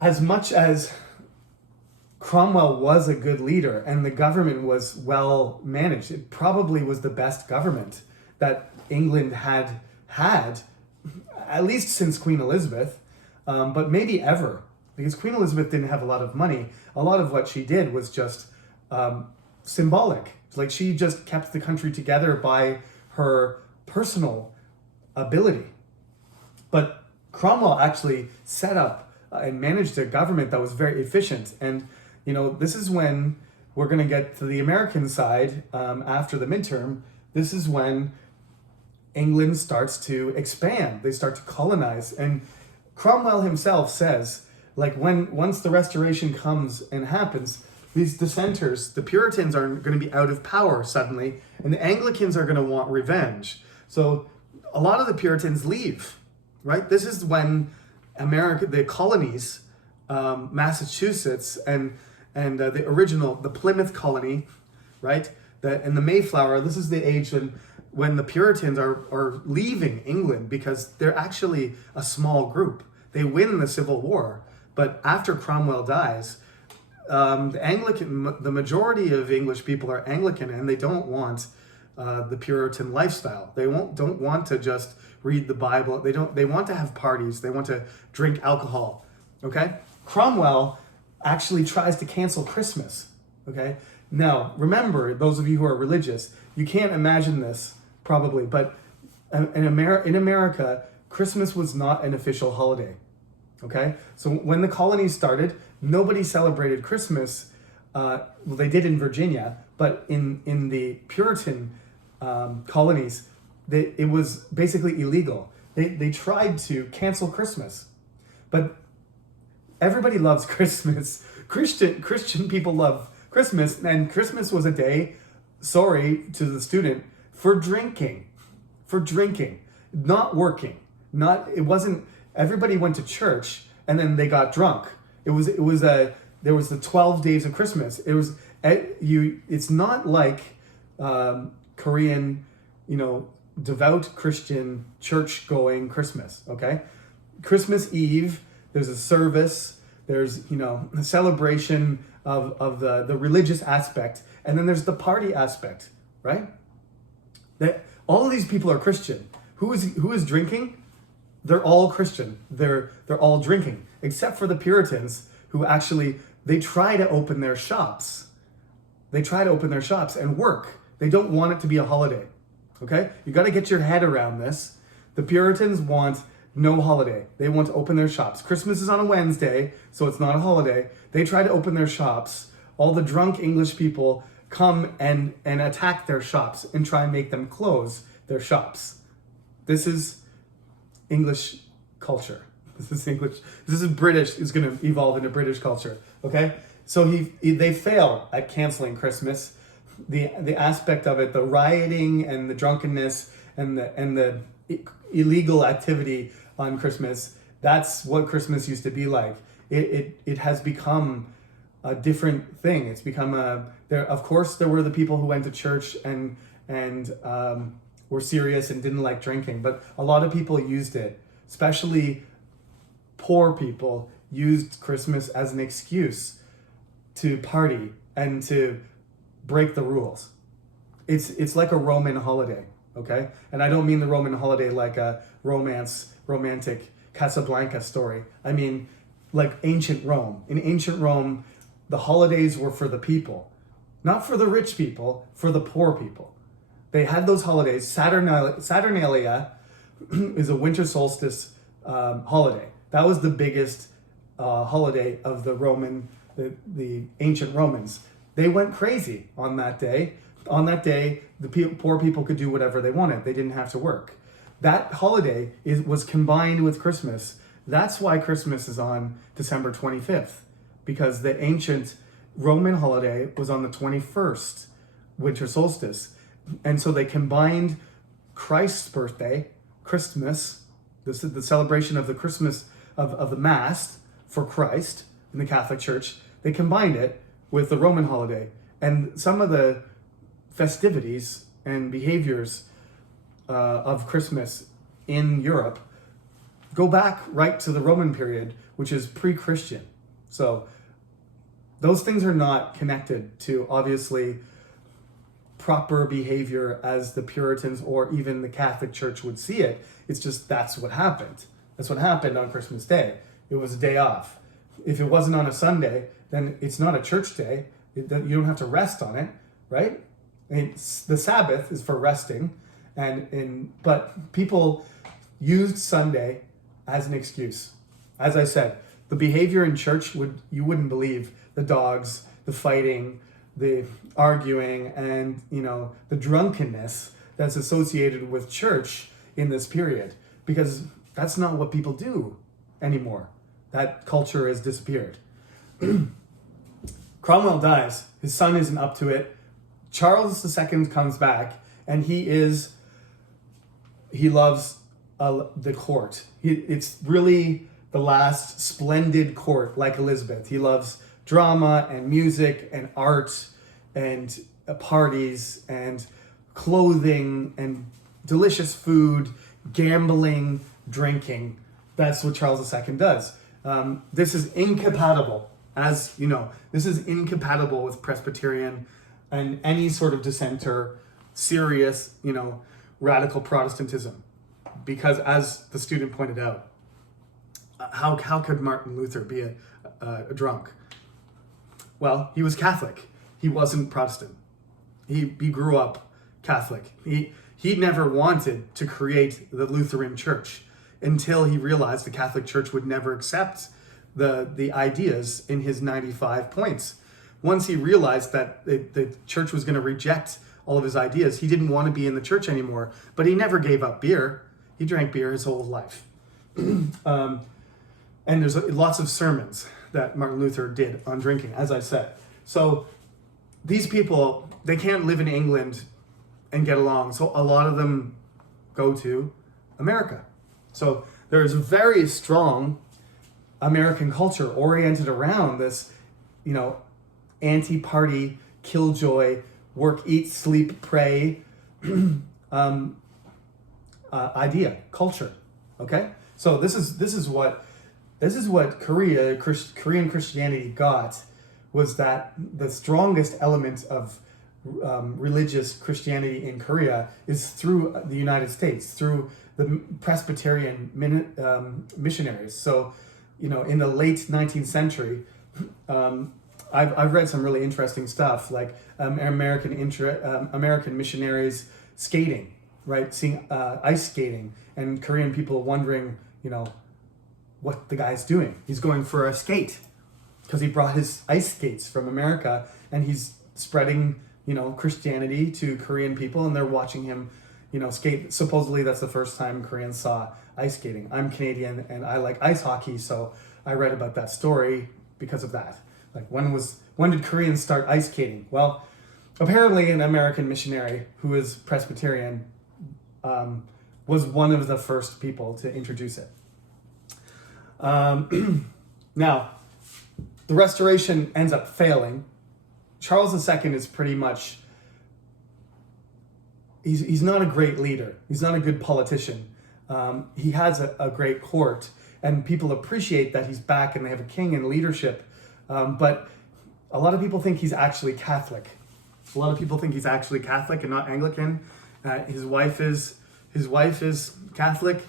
as much as Cromwell was a good leader and the government was well managed, it probably was the best government that England had, at least since Queen Elizabeth, but maybe ever. Because Queen Elizabeth didn't have a lot of money. A lot of what she did was just symbolic. Like, she just kept the country together by her personal ability. But Cromwell actually set up and managed a government that was very efficient. And, this is when we're going to get to the American side after the midterm. This is when England starts to expand. They start to colonize. And Cromwell himself says, once the Restoration comes and happens, these dissenters, the Puritans, are going to be out of power suddenly, and the Anglicans are going to want revenge. So a lot of the Puritans leave, right? This is when the colonies, Massachusetts and the Plymouth colony, right? And the Mayflower, this is the age when the Puritans are leaving England, because they're actually a small group. They win the Civil War. But after Cromwell dies, the majority of English people are Anglican, and they don't want the Puritan lifestyle. They don't want to just read the Bible. They want to have parties. They want to drink alcohol. Okay? Cromwell actually tries to cancel Christmas. Okay? Now, remember, those of you who are religious, you can't imagine this probably, but in America, Christmas was not an official holiday. Okay, so when the colonies started, nobody celebrated Christmas. Well, they did in Virginia, but in the Puritan colonies, it was basically illegal. They tried to cancel Christmas, but everybody loves Christmas. Christian people love Christmas, and Christmas was a day, sorry to the student, for drinking, not working. It wasn't. Everybody went to church and then they got drunk. There was the 12 days of Christmas. It's not like Korean, devout Christian church-going Christmas, okay? Christmas Eve, there's a service, there's, a celebration of the religious aspect, and then there's the party aspect, right? That all of these people are Christian. Who is drinking? They're all Christian. They're all drinking, except for the Puritans, who actually, they try to open their shops. They try to open their shops and work. They don't want it to be a holiday, okay? You got to get your head around this. The Puritans want no holiday. They want to open their shops. Christmas is on a Wednesday, so it's not a holiday. They try to open their shops. All the drunk English people come and attack their shops and try and make them close their shops. This is English culture. This is British. It's going to evolve into British culture, okay? So they fail at canceling Christmas. The aspect of it, the rioting and the drunkenness and the illegal activity on Christmas, that's what Christmas used to be like. It has become a different thing. It's become of course there were the people who went to church and were serious and didn't like drinking, but a lot of people used it, especially poor people used Christmas as an excuse to party and to break the rules. It's like a Roman holiday, okay? And I don't mean the Roman holiday like a romantic Casablanca story. I mean like ancient Rome. In ancient Rome, the holidays were for the people, not for the rich people, for the poor people. They had those holidays. Saturnalia is a winter solstice holiday. That was the biggest holiday of the ancient Romans. They went crazy on that day. On that day, the poor people could do whatever they wanted. They didn't have to work. That holiday was combined with Christmas. That's why Christmas is on December 25th, because the ancient Roman holiday was on the 21st, winter solstice. And so they combined Christ's birthday, Christmas, the celebration of the Christmas of the Mass for Christ in the Catholic Church. They combined it with the Roman holiday. And some of the festivities and behaviors of Christmas in Europe go back right to the Roman period, which is pre-Christian. So those things are not connected to, obviously, proper behavior as the Puritans or even the Catholic Church would see it. It's just that's what happened. That's what happened on Christmas Day. It was a day off. If it wasn't on a Sunday, then it's not a church day. You don't have to rest on it, right? The Sabbath is for resting, but people used Sunday as an excuse. As I said, the behavior in church you wouldn't believe. The dogs, the fighting, the arguing, and the drunkenness that's associated with church in this period, because that's not what people do anymore. That culture has disappeared. Cromwell dies. His son isn't up to it. Charles II comes back, and he loves the court. It's really the last splendid court, like Elizabeth. He loves drama and music and art and parties and clothing and delicious food, gambling, drinking. That's what Charles II does. This is incompatible, as you know, this is incompatible with Presbyterian and any sort of dissenter, serious, radical Protestantism. Because as the student pointed out, how could Martin Luther be a drunk? Well, he was Catholic. He wasn't Protestant. He grew up Catholic. He never wanted to create the Lutheran Church until he realized the Catholic Church would never accept the ideas in his 95 points. Once he realized that the church was going to reject all of his ideas, he didn't want to be in the church anymore. But he never gave up beer. He drank beer his whole life. And there's lots of sermons that Martin Luther did on drinking, as I said. So these people, they can't live in England and get along. So a lot of them go to America. So there is a very strong American culture oriented around this, anti-party, killjoy, work, eat, sleep, pray idea, culture. Okay, so this is what Korean Christianity got, was that the strongest element of religious Christianity in Korea is through the United States, through the Presbyterian missionaries. So, in the late 19th century, I've read some really interesting stuff, like American missionaries skating, right? Seeing ice skating, and Korean people wondering, what the guy's doing. He's going for a skate because he brought his ice skates from America, and he's spreading, Christianity to Korean people, and they're watching him, skate. Supposedly that's the first time Koreans saw ice skating. I'm Canadian and I like ice hockey, so I read about that story because of that. Like, when did Koreans start ice skating? Well, apparently an American missionary who is Presbyterian was one of the first people to introduce it. Now, the Restoration ends up failing. Charles II is pretty much, he's not a great leader. He's not a good politician. He has a great court, and people appreciate that he's back and they have a king in leadership. But a lot of people think he's actually Catholic. A lot of people think he's actually Catholic and not Anglican. His wife is Catholic.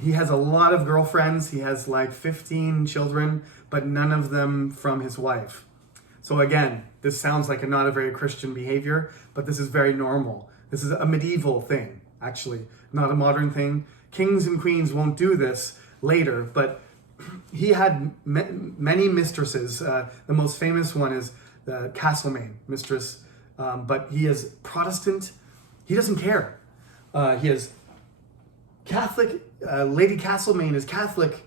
He has a lot of girlfriends. He has like 15 children, but none of them from his wife. So again, this sounds like not a very Christian behavior, but this is very normal. This is a medieval thing, actually, not a modern thing. Kings and queens won't do this later, but he had many mistresses. The most famous one is the Castlemaine mistress, but he is Protestant. He doesn't care. He is Catholic. Lady Castlemaine is Catholic.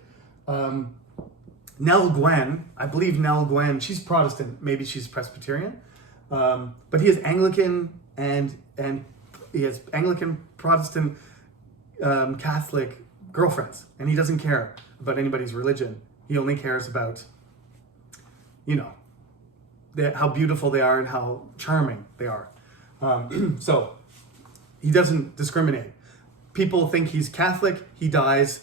Nell Gwen, I believe Nell Gwen, she's Protestant. Maybe she's Presbyterian. But he is Anglican, and he has Anglican, Protestant, Catholic girlfriends, and he doesn't care about anybody's religion. He only cares about, how beautiful they are and how charming they are. So he doesn't discriminate. People think he's Catholic. He dies.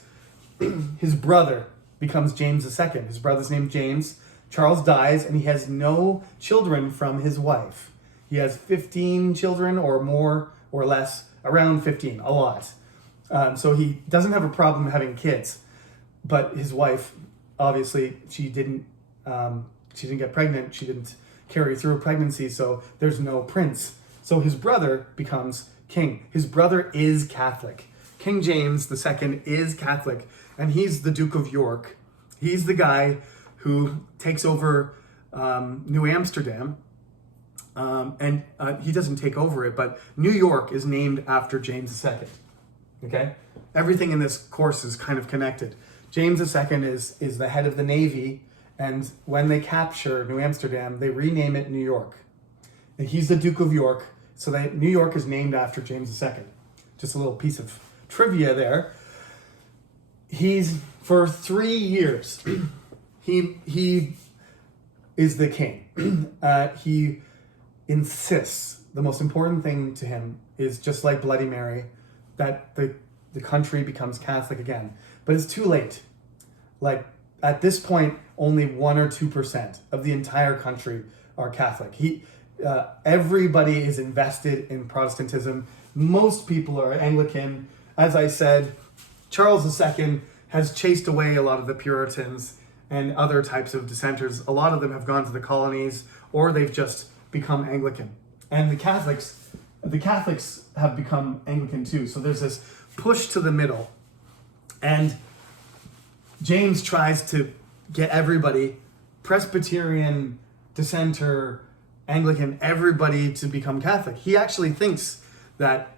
His brother becomes James II. His brother's named James. Charles dies, and he has no children from his wife. He has 15 children or more or less, around 15, a lot. So he doesn't have a problem having kids. But his wife, obviously, she didn't get pregnant. She didn't carry through a pregnancy, so there's no prince. So his brother becomes king. His brother is Catholic. King James II is Catholic, and he's the Duke of York. He's the guy who takes over New Amsterdam, and he doesn't take over it, but New York is named after James II. Okay? Everything in this course is kind of connected. James II is the head of the Navy, and when they capture New Amsterdam, they rename it New York. And he's the Duke of York, so that New York is named after James II. Just a little piece of trivia there. He's, for 3 years, he is the king. He insists, the most important thing to him is, just like Bloody Mary, that the country becomes Catholic again. But it's too late. Like, at this point, only 1 or 2% of the entire country are Catholic. Everybody is invested in Protestantism. Most people are Anglican. As I said, Charles II has chased away a lot of the Puritans and other types of dissenters. A lot of them have gone to the colonies, or they've just become Anglican. And the Catholics have become Anglican too. So there's this push to the middle. And James tries to get everybody, Presbyterian, dissenter, Anglican, everybody to become Catholic. He actually thinks that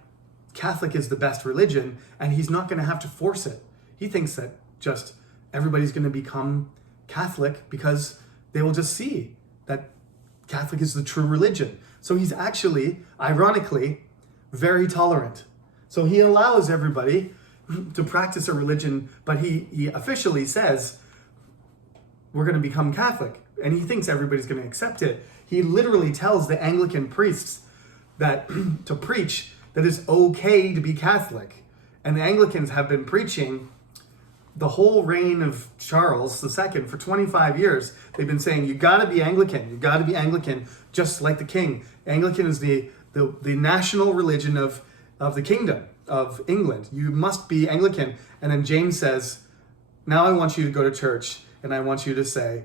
Catholic is the best religion, and he's not going to have to force it. He thinks that just everybody's going to become Catholic because they will just see that Catholic is the true religion. So he's actually, ironically, very tolerant. So he allows everybody to practice a religion, but he officially says, we're going to become Catholic. And he thinks everybody's going to accept it. He literally tells the Anglican priests that to preach that it's okay to be Catholic. And the Anglicans have been preaching the whole reign of Charles II for 25 years. They've been saying, you got to be Anglican. You got to be Anglican, just like the king. Anglican is the national religion of the kingdom of England. You must be Anglican. And then James says, now I want you to go to church, and I want you to say,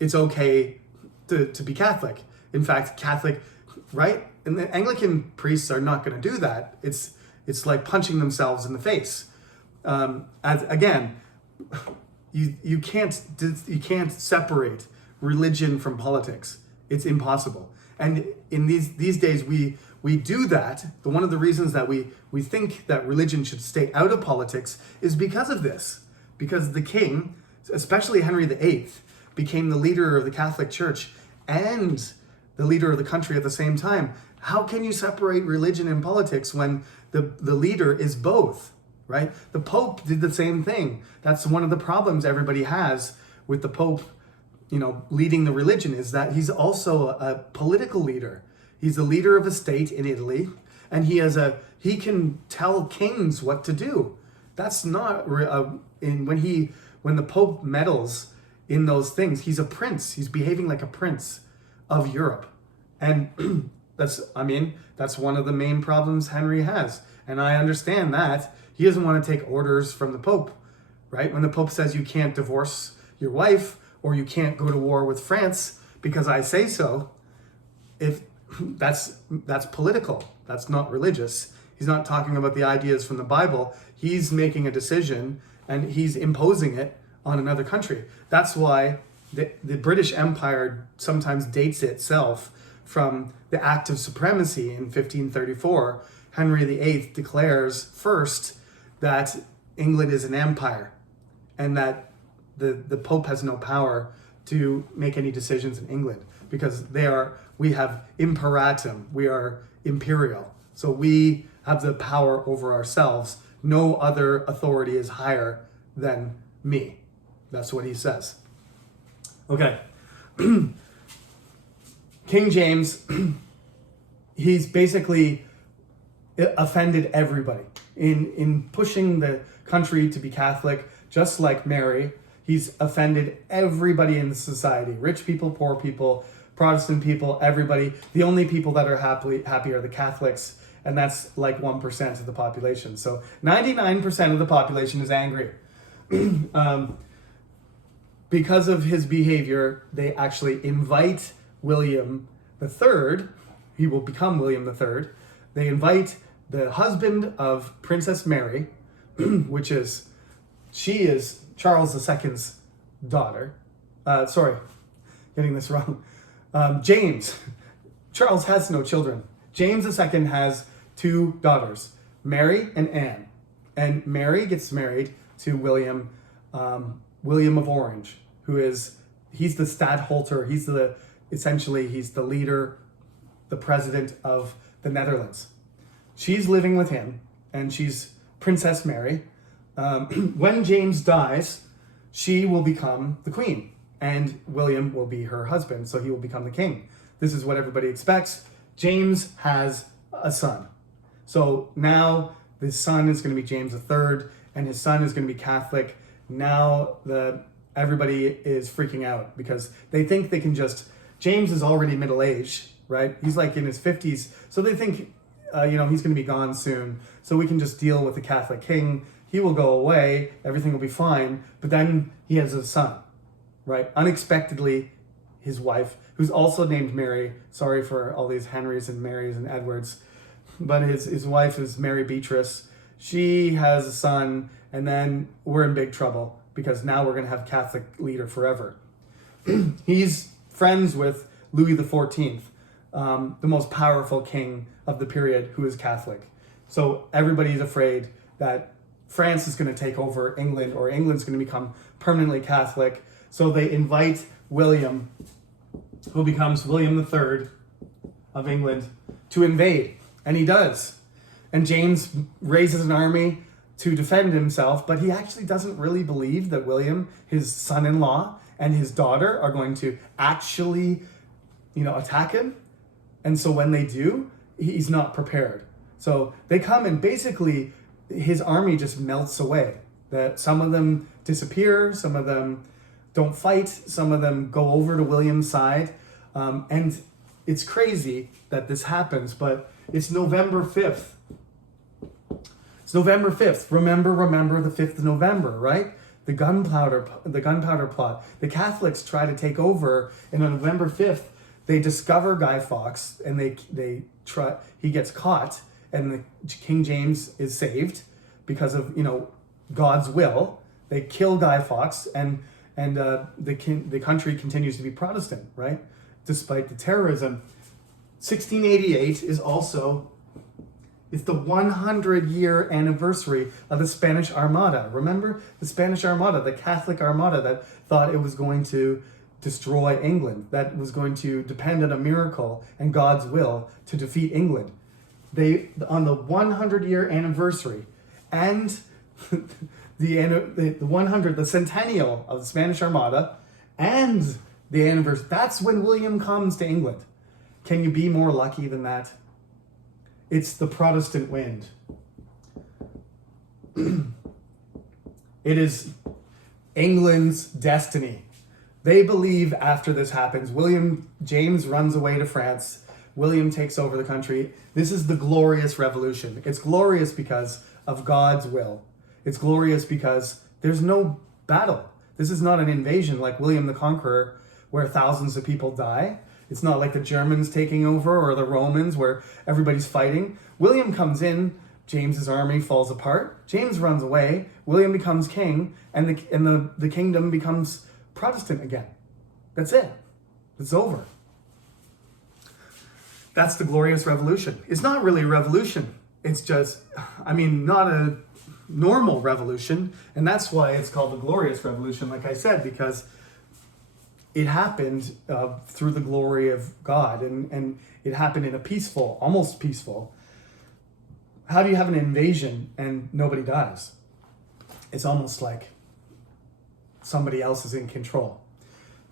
it's okay to be Catholic. In fact, Catholic, right? And the Anglican priests are not going to do that. It's like punching themselves in the face. Again, you can't separate religion from politics. It's impossible. And in these days, we do that. One of the reasons that we think that religion should stay out of politics is because of this. Because the king, especially Henry VIII, became the leader of the Catholic Church and the leader of the country at the same time. How can you separate religion and politics when the leader is both, right? The Pope did the same thing. That's one of the problems everybody has with the Pope, leading the religion, is that he's also a political leader. He's the leader of a state in Italy, and he can tell kings what to do. That's not when the Pope meddles in those things. He's a prince. He's behaving like a prince of Europe, and that's one of the main problems Henry has. And I understand that he doesn't want to take orders from the Pope, right? When the Pope says you can't divorce your wife or you can't go to war with France because I say so, if that's political, that's not religious. He's not talking about the ideas from the Bible. He's making a decision and he's imposing it on another country. That's why the British Empire sometimes dates itself from the Act of Supremacy in 1534. Henry VIII declares first that England is an empire and that the Pope has no power to make any decisions in England because we have imperatum, we are imperial. So we have the power over ourselves. No other authority is higher than me. That's what he says. Okay. King James, he's basically offended everybody in pushing the country to be Catholic, just like Mary. He's offended everybody in the society, rich people, poor people, Protestant people, everybody. The only people that are happy are the Catholics, and that's like 1% of the population. So 99% of the population is angry. Because of his behavior, they actually invite William III. He will become William III. They invite the husband of Princess Mary, she is Charles II's daughter. Sorry, getting this wrong. James. Charles has no children. James II has two daughters, Mary and Anne. And Mary gets married to William of Orange, he's the stadtholder. He's the leader, the president of the Netherlands. She's living with him, and she's Princess Mary. When James dies, she will become the queen, and William will be her husband, so he will become the king. This is what everybody expects. James has a son. So now the son is going to be James III, and his son is going to be Catholic. Now everybody is freaking out because they think they can James is already middle-aged, right? He's like in his 50s, so they think, he's going to be gone soon, so we can just deal with the Catholic king. He will go away, everything will be fine, but then he has a son, right? Unexpectedly, his wife, who's also named Mary, sorry for all these Henrys and Marys and Edwards, but his wife is Mary Beatrice. She has a son, and then we're in big trouble because now we're going to have Catholic leader forever. He's friends with Louis XIV, the most powerful king of the period, who is Catholic. So everybody's afraid that France is going to take over England, or England's going to become permanently Catholic. So they invite William, who becomes William III of England, to invade. And he does. And James raises an army to defend himself, but he actually doesn't really believe that William, his son-in-law, and his daughter are going to actually, attack him. And so when they do, he's not prepared. So they come and basically his army just melts away. That some of them disappear, some of them don't fight, some of them go over to William's side. And it's crazy that this happens, but it's November 5th. It's November 5th. Remember the 5th of November, right? The gunpowder plot. The Catholics try to take over, and on November 5th, they discover Guy Fawkes, and he gets caught, and King James is saved because of, God's will. They kill Guy Fawkes, and the country continues to be Protestant, right? Despite the terrorism. 1688 is also, it's the 100-year anniversary of the Spanish Armada. Remember the Spanish Armada, the Catholic Armada that thought it was going to destroy England, that was going to depend on a miracle and God's will to defeat England. They, on the 100-year anniversary and the centennial of the Spanish Armada and the anniversary, that's when William comes to England. Can you be more lucky than that? It's the Protestant wind. It is England's destiny. They believe after this happens, James runs away to France. William takes over the country. This is the glorious revolution. It's glorious because of God's will. It's glorious because there's no battle. This is not an invasion like William the Conqueror, where thousands of people die. It's not like the Germans taking over or the Romans where everybody's fighting. William comes in, James's army falls apart, James runs away, William becomes king, and the kingdom becomes Protestant again. That's it. It's over. That's the glorious revolution. It's not really a revolution. It's just, not a normal revolution, and that's why it's called the glorious revolution, like I said, because it happened through the glory of God, and it happened in a peaceful, almost peaceful. How do you have an invasion and nobody dies? It's almost like somebody else is in control.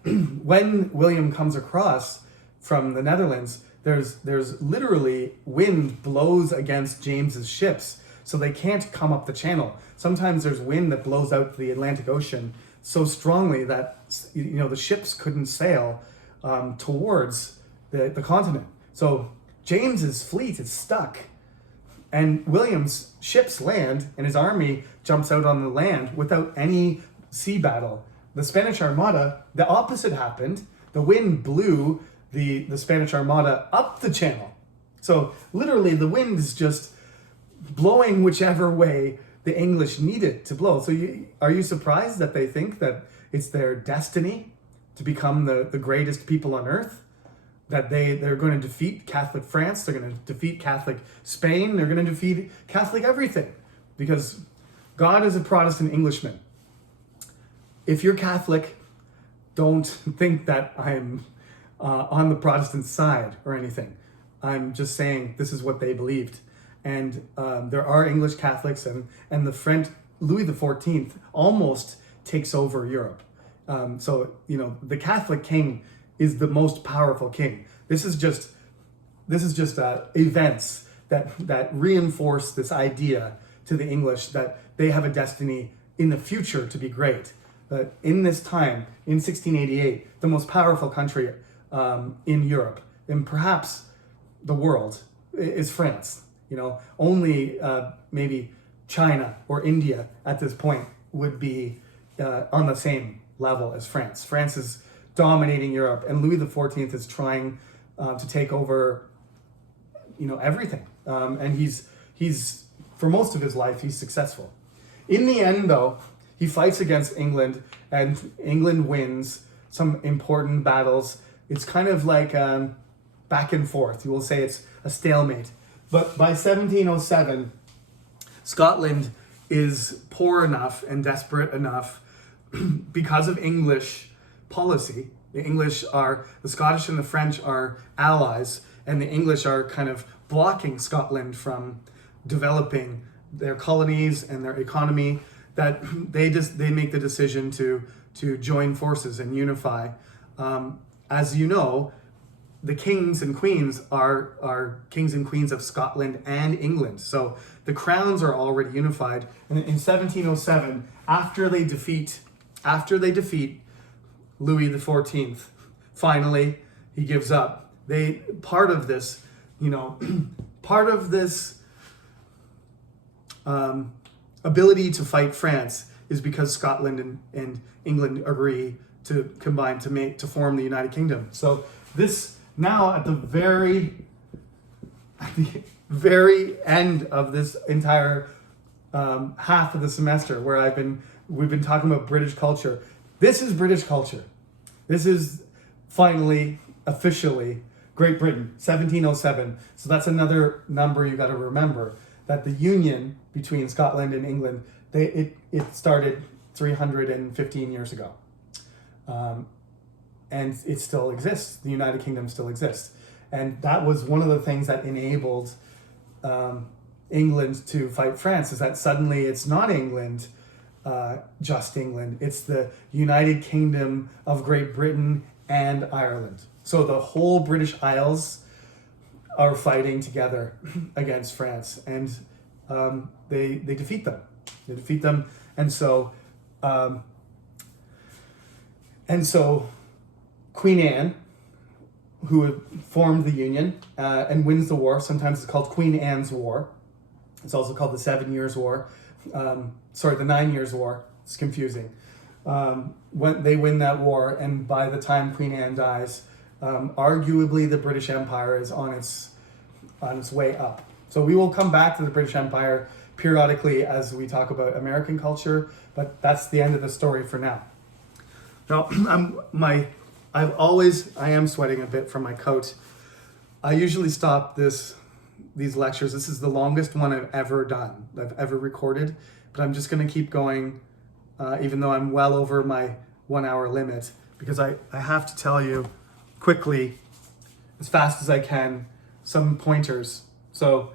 When William comes across from the Netherlands, there's literally wind blows against James's ships, so they can't come up the channel. Sometimes there's wind that blows out to the Atlantic Ocean so strongly that the ships couldn't sail towards the continent. So James's fleet is stuck, and William's ships land, and his army jumps out on the land without any sea battle. The Spanish Armada, the opposite happened. The wind blew the Spanish Armada up the channel. So literally the wind is just blowing whichever way the English need it to blow. So are you surprised that they think that it's their destiny to become the greatest people on earth? That they're going to defeat Catholic France, they're going to defeat Catholic Spain, they're going to defeat Catholic everything. Because God is a Protestant Englishman. If you're Catholic, don't think that I'm on the Protestant side or anything. I'm just saying this is what they believed. And there are English Catholics, and the French, Louis XIV almost takes over Europe. So the Catholic king is the most powerful king. This is just events that reinforce this idea to the English that they have a destiny in the future to be great. But in this time, in 1688, the most powerful country in Europe, and perhaps the world, is France. Only maybe China or India at this point would be on the same level as France. France is dominating Europe, and Louis XIV is trying to take over, everything. And he's for most of his life, he's successful. In the end, though, he fights against England, and England wins some important battles. It's kind of like back and forth. You will say it's a stalemate. But by 1707, Scotland is poor enough and desperate enough because of English policy. The Scottish and the French are allies, and the English are kind of blocking Scotland from developing their colonies and their economy, that they make the decision to join forces and unify. As you know, the kings and queens are kings and queens of Scotland and England. So the crowns are already unified. And in 1707, after they defeat Louis XIV, finally he gives up. Part of this ability to fight France is because Scotland and England agree to combine to form the United Kingdom. So this now at the very end of this entire half of the semester where we've been talking about British culture. This is British culture. This is finally officially Great Britain, 1707. So that's another number you got to remember, that the union between Scotland and England, it started 315 years ago. And it still exists. The United Kingdom still exists. And that was one of the things that enabled England to fight France, is that suddenly it's not England, just England. It's the United Kingdom of Great Britain and Ireland. So the whole British Isles are fighting together against France, and they defeat them. They defeat them, and so Queen Anne, who formed the Union and wins the war. Sometimes it's called Queen Anne's War. It's also called the 7 Years' War. The 9 Years' War. It's confusing. When they win that war, and by the time Queen Anne dies, arguably the British Empire is on its way up. So we will come back to the British Empire periodically as we talk about American culture, but that's the end of the story for now. Now, I am sweating a bit from my coat. I usually stop these lectures. This is the longest one I've ever recorded, but I'm just going to keep going, even though I'm well over my 1 hour limit, because I have to tell you quickly, as fast as I can, some pointers. So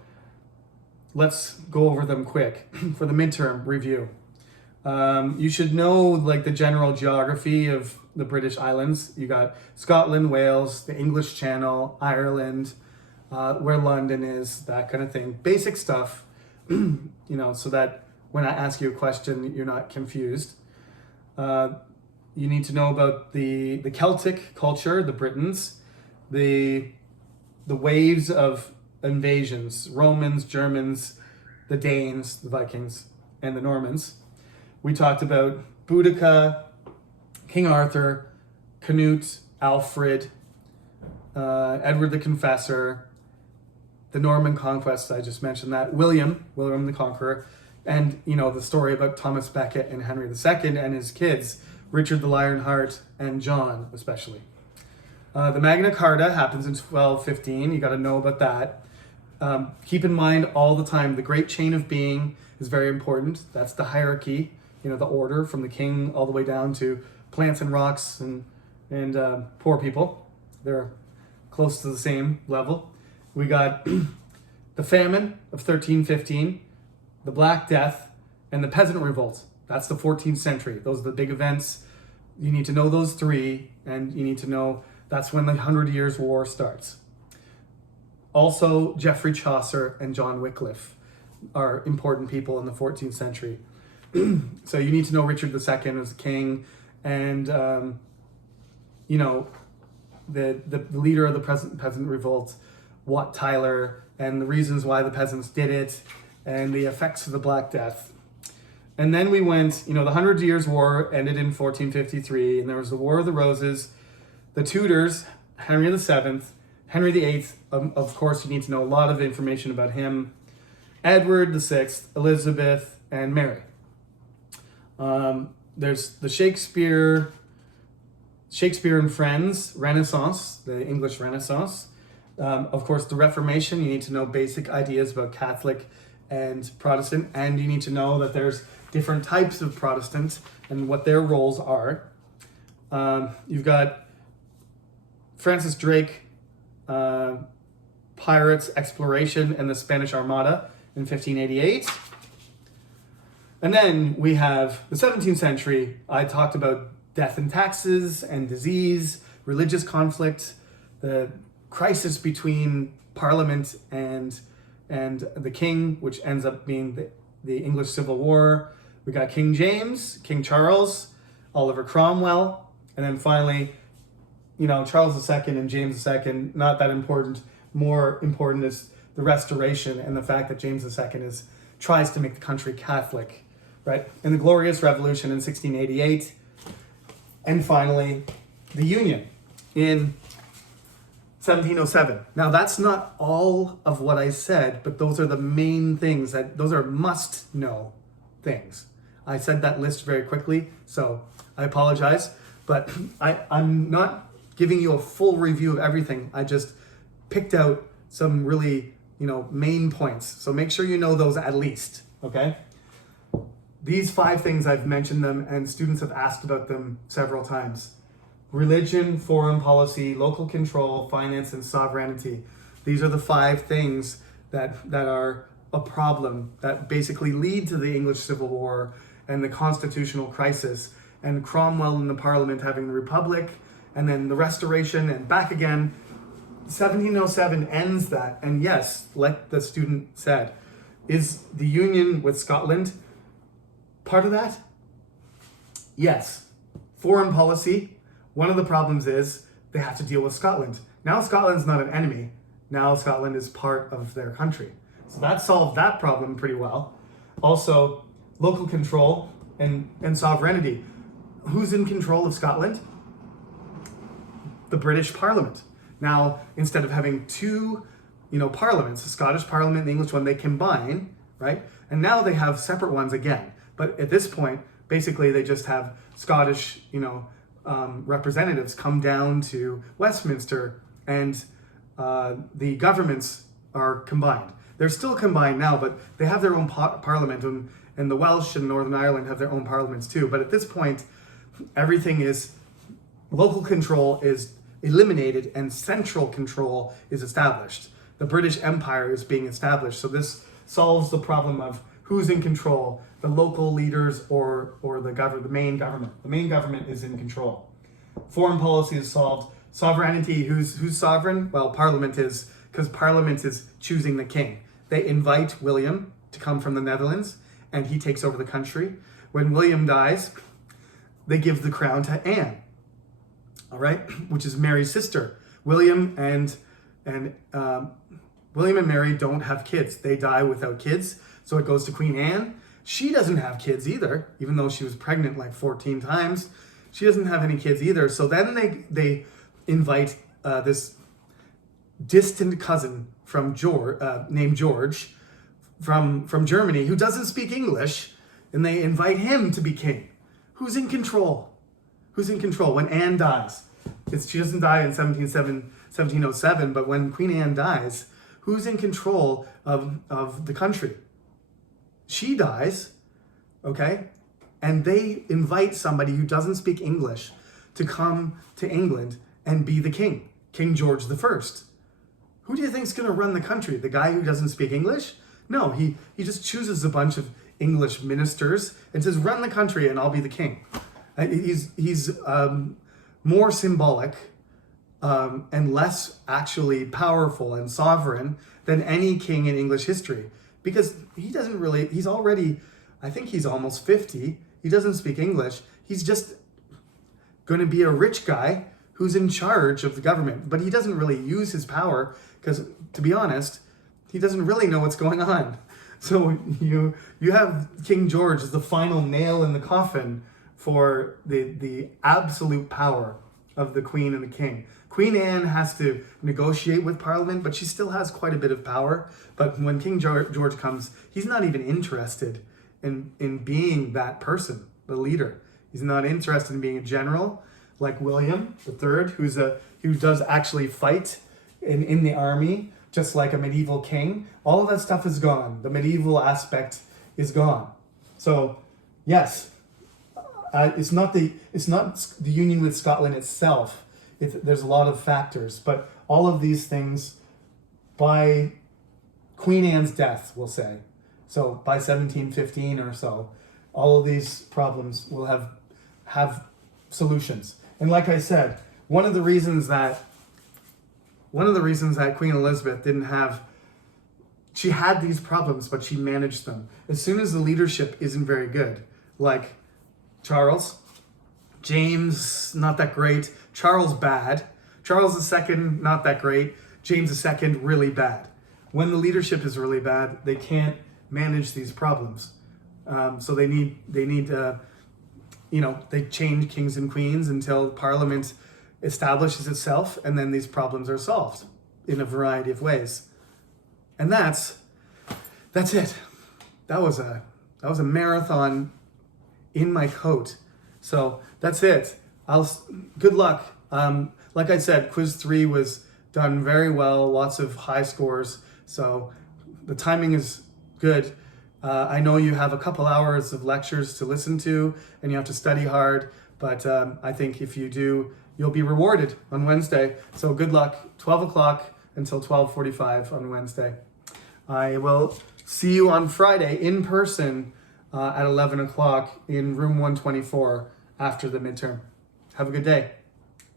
let's go over them quick for the midterm review. You should know like the general geography of the British Islands. You got Scotland, Wales, the English Channel, Ireland, where London is, that kind of thing. Basic stuff, so that when I ask you a question, you're not confused. You need to know about the Celtic culture, the Britons, the waves of invasions, Romans, Germans, the Danes, the Vikings, and the Normans. We talked about Boudica, King Arthur, Canute, Alfred, Edward the Confessor, the Norman conquest, I just mentioned that, William the Conqueror, and the story about Thomas Becket and Henry II and his kids, Richard the Lionheart and John especially. The Magna Carta happens in 1215. You got to know about that. Keep in mind all the time, the Great Chain of Being is very important. That's the hierarchy, the order from the king all the way down to plants and rocks and poor people. They're close to the same level. We got the famine of 1315, the Black Death, and the Peasant Revolt. That's the 14th century. Those are the big events. You need to know those three, and you need to know that's when the 100 Years' War starts. Also, Geoffrey Chaucer and John Wycliffe are important people in the 14th century. So you need to know Richard II as king, and the leader of the Peasant Revolt, Wat Tyler, and the reasons why the peasants did it, and the effects of the Black Death. And then we went, the 100 Years' War ended in 1453, and there was the War of the Roses, the Tudors, Henry VII, Henry VIII, of course you need to know a lot of information about him, Edward VI, Elizabeth, and Mary. There's the Shakespeare and Friends Renaissance, the English Renaissance. Of course, the Reformation, you need to know basic ideas about Catholic and Protestant, and you need to know that there's different types of Protestants and what their roles are. You've got Francis Drake, pirates, exploration, and the Spanish Armada in 1588. And then we have the 17th century. I talked about death and taxes and disease, religious conflict, the crisis between Parliament and the king, which ends up being the English Civil War. We got King James, King Charles, Oliver Cromwell, and then finally, Charles II and James II, not that important. More important is the Restoration and the fact that James II tries to make the country Catholic, right? And the Glorious Revolution in 1688. And finally, the Union in 1707. Now, that's not all of what I said, but those are the main things, those are must-know things. I said that list very quickly, so I apologize, but I'm not giving you a full review of everything. I just picked out some really, main points. So make sure you know those at least, okay? These 5 things, I've mentioned them, and students have asked about them several times. Religion, foreign policy, local control, finance, and sovereignty. These are the 5 things that are a problem, that basically lead to the English Civil War and the constitutional crisis, and Cromwell and the Parliament having the Republic, and then the Restoration, and back again. 1707 ends that, and yes, like the student said, is the union with Scotland part of that? Yes. Foreign policy, one of the problems is they have to deal with Scotland. Now Scotland's not an enemy. Now Scotland is part of their country. So that solved that problem pretty well. Also, local control and sovereignty. Who's in control of Scotland? The British Parliament. Now, instead of having 2, parliaments, the Scottish Parliament and the English one, they combine, right? And now they have separate ones again. But at this point, basically they just have Scottish, representatives come down to Westminster, and the governments are combined. They're still combined now, but they have their own parliament, and the Welsh and Northern Ireland have their own parliaments too. But at this point, everything is, local control is eliminated and central control is established. The British Empire is being established. So this solves the problem of who's in control, the local leaders or the main government. The main government is in control. Foreign policy is solved. Sovereignty, who's sovereign? Well, Parliament is, because Parliament is choosing the king. They invite William to come from the Netherlands, and he takes over the country. When William dies, they give the crown to Anne, all right, which is Mary's sister. William and Mary don't have kids. They die without kids, so it goes to Queen Anne. She doesn't have kids either, even though she was pregnant like 14 times. She doesn't have any kids either. So then they invite this distant cousin from named George from Germany, who doesn't speak English, and they invite him to be king. Who's in control? Who's in control? When Anne dies, she doesn't die in 1707, but when Queen Anne dies, who's in control of the country? She dies, okay? And they invite somebody who doesn't speak English to come to England and be the king, King George I. Who do you think's going to run the country? The guy who doesn't speak English? No, he just chooses a bunch of English ministers and says, run the country and I'll be the king. He's more symbolic and less actually powerful and sovereign than any king in English history, because he's already, I think he's almost 50. He doesn't speak English. He's just going to be a rich guy who's in charge of the government, but he doesn't really use his power because, to be honest, he doesn't really know what's going on. So you have King George as the final nail in the coffin for the absolute power of the Queen and the King. Queen Anne has to negotiate with Parliament, but she still has quite a bit of power. But when King George comes, he's not even interested in being that person, the leader. He's not interested in being a general like William III, who does actually fight in the army, just like a medieval king. All of that stuff is gone. The medieval aspect is gone. So, yes, it's not the union with Scotland itself. There's a lot of factors, but all of these things, by Queen Anne's death, we'll say, so by 1715 or so, all of these problems will have solutions. And like I said, one of the reasons that one of the reasons that Queen Elizabeth she had these problems, but she managed them. As soon as the leadership isn't very good, like Charles, James, not that great, Charles bad, Charles II, not that great, James II, really bad. When the leadership is really bad, they can't manage these problems. So they change kings and queens until Parliament establishes itself, and then these problems are solved in a variety of ways. And that's it. That was a marathon in my coat. So that's it. Good luck. Like I said, quiz 3 was done very well. Lots of high scores. So the timing is good. I know you have a couple hours of lectures to listen to, and you have to study hard. But I think if you do, you'll be rewarded on Wednesday. So good luck. 12 o'clock until 12:45 on Wednesday. I will see you on Friday in person at 11 o'clock in room 124 after the midterm. Have a good day.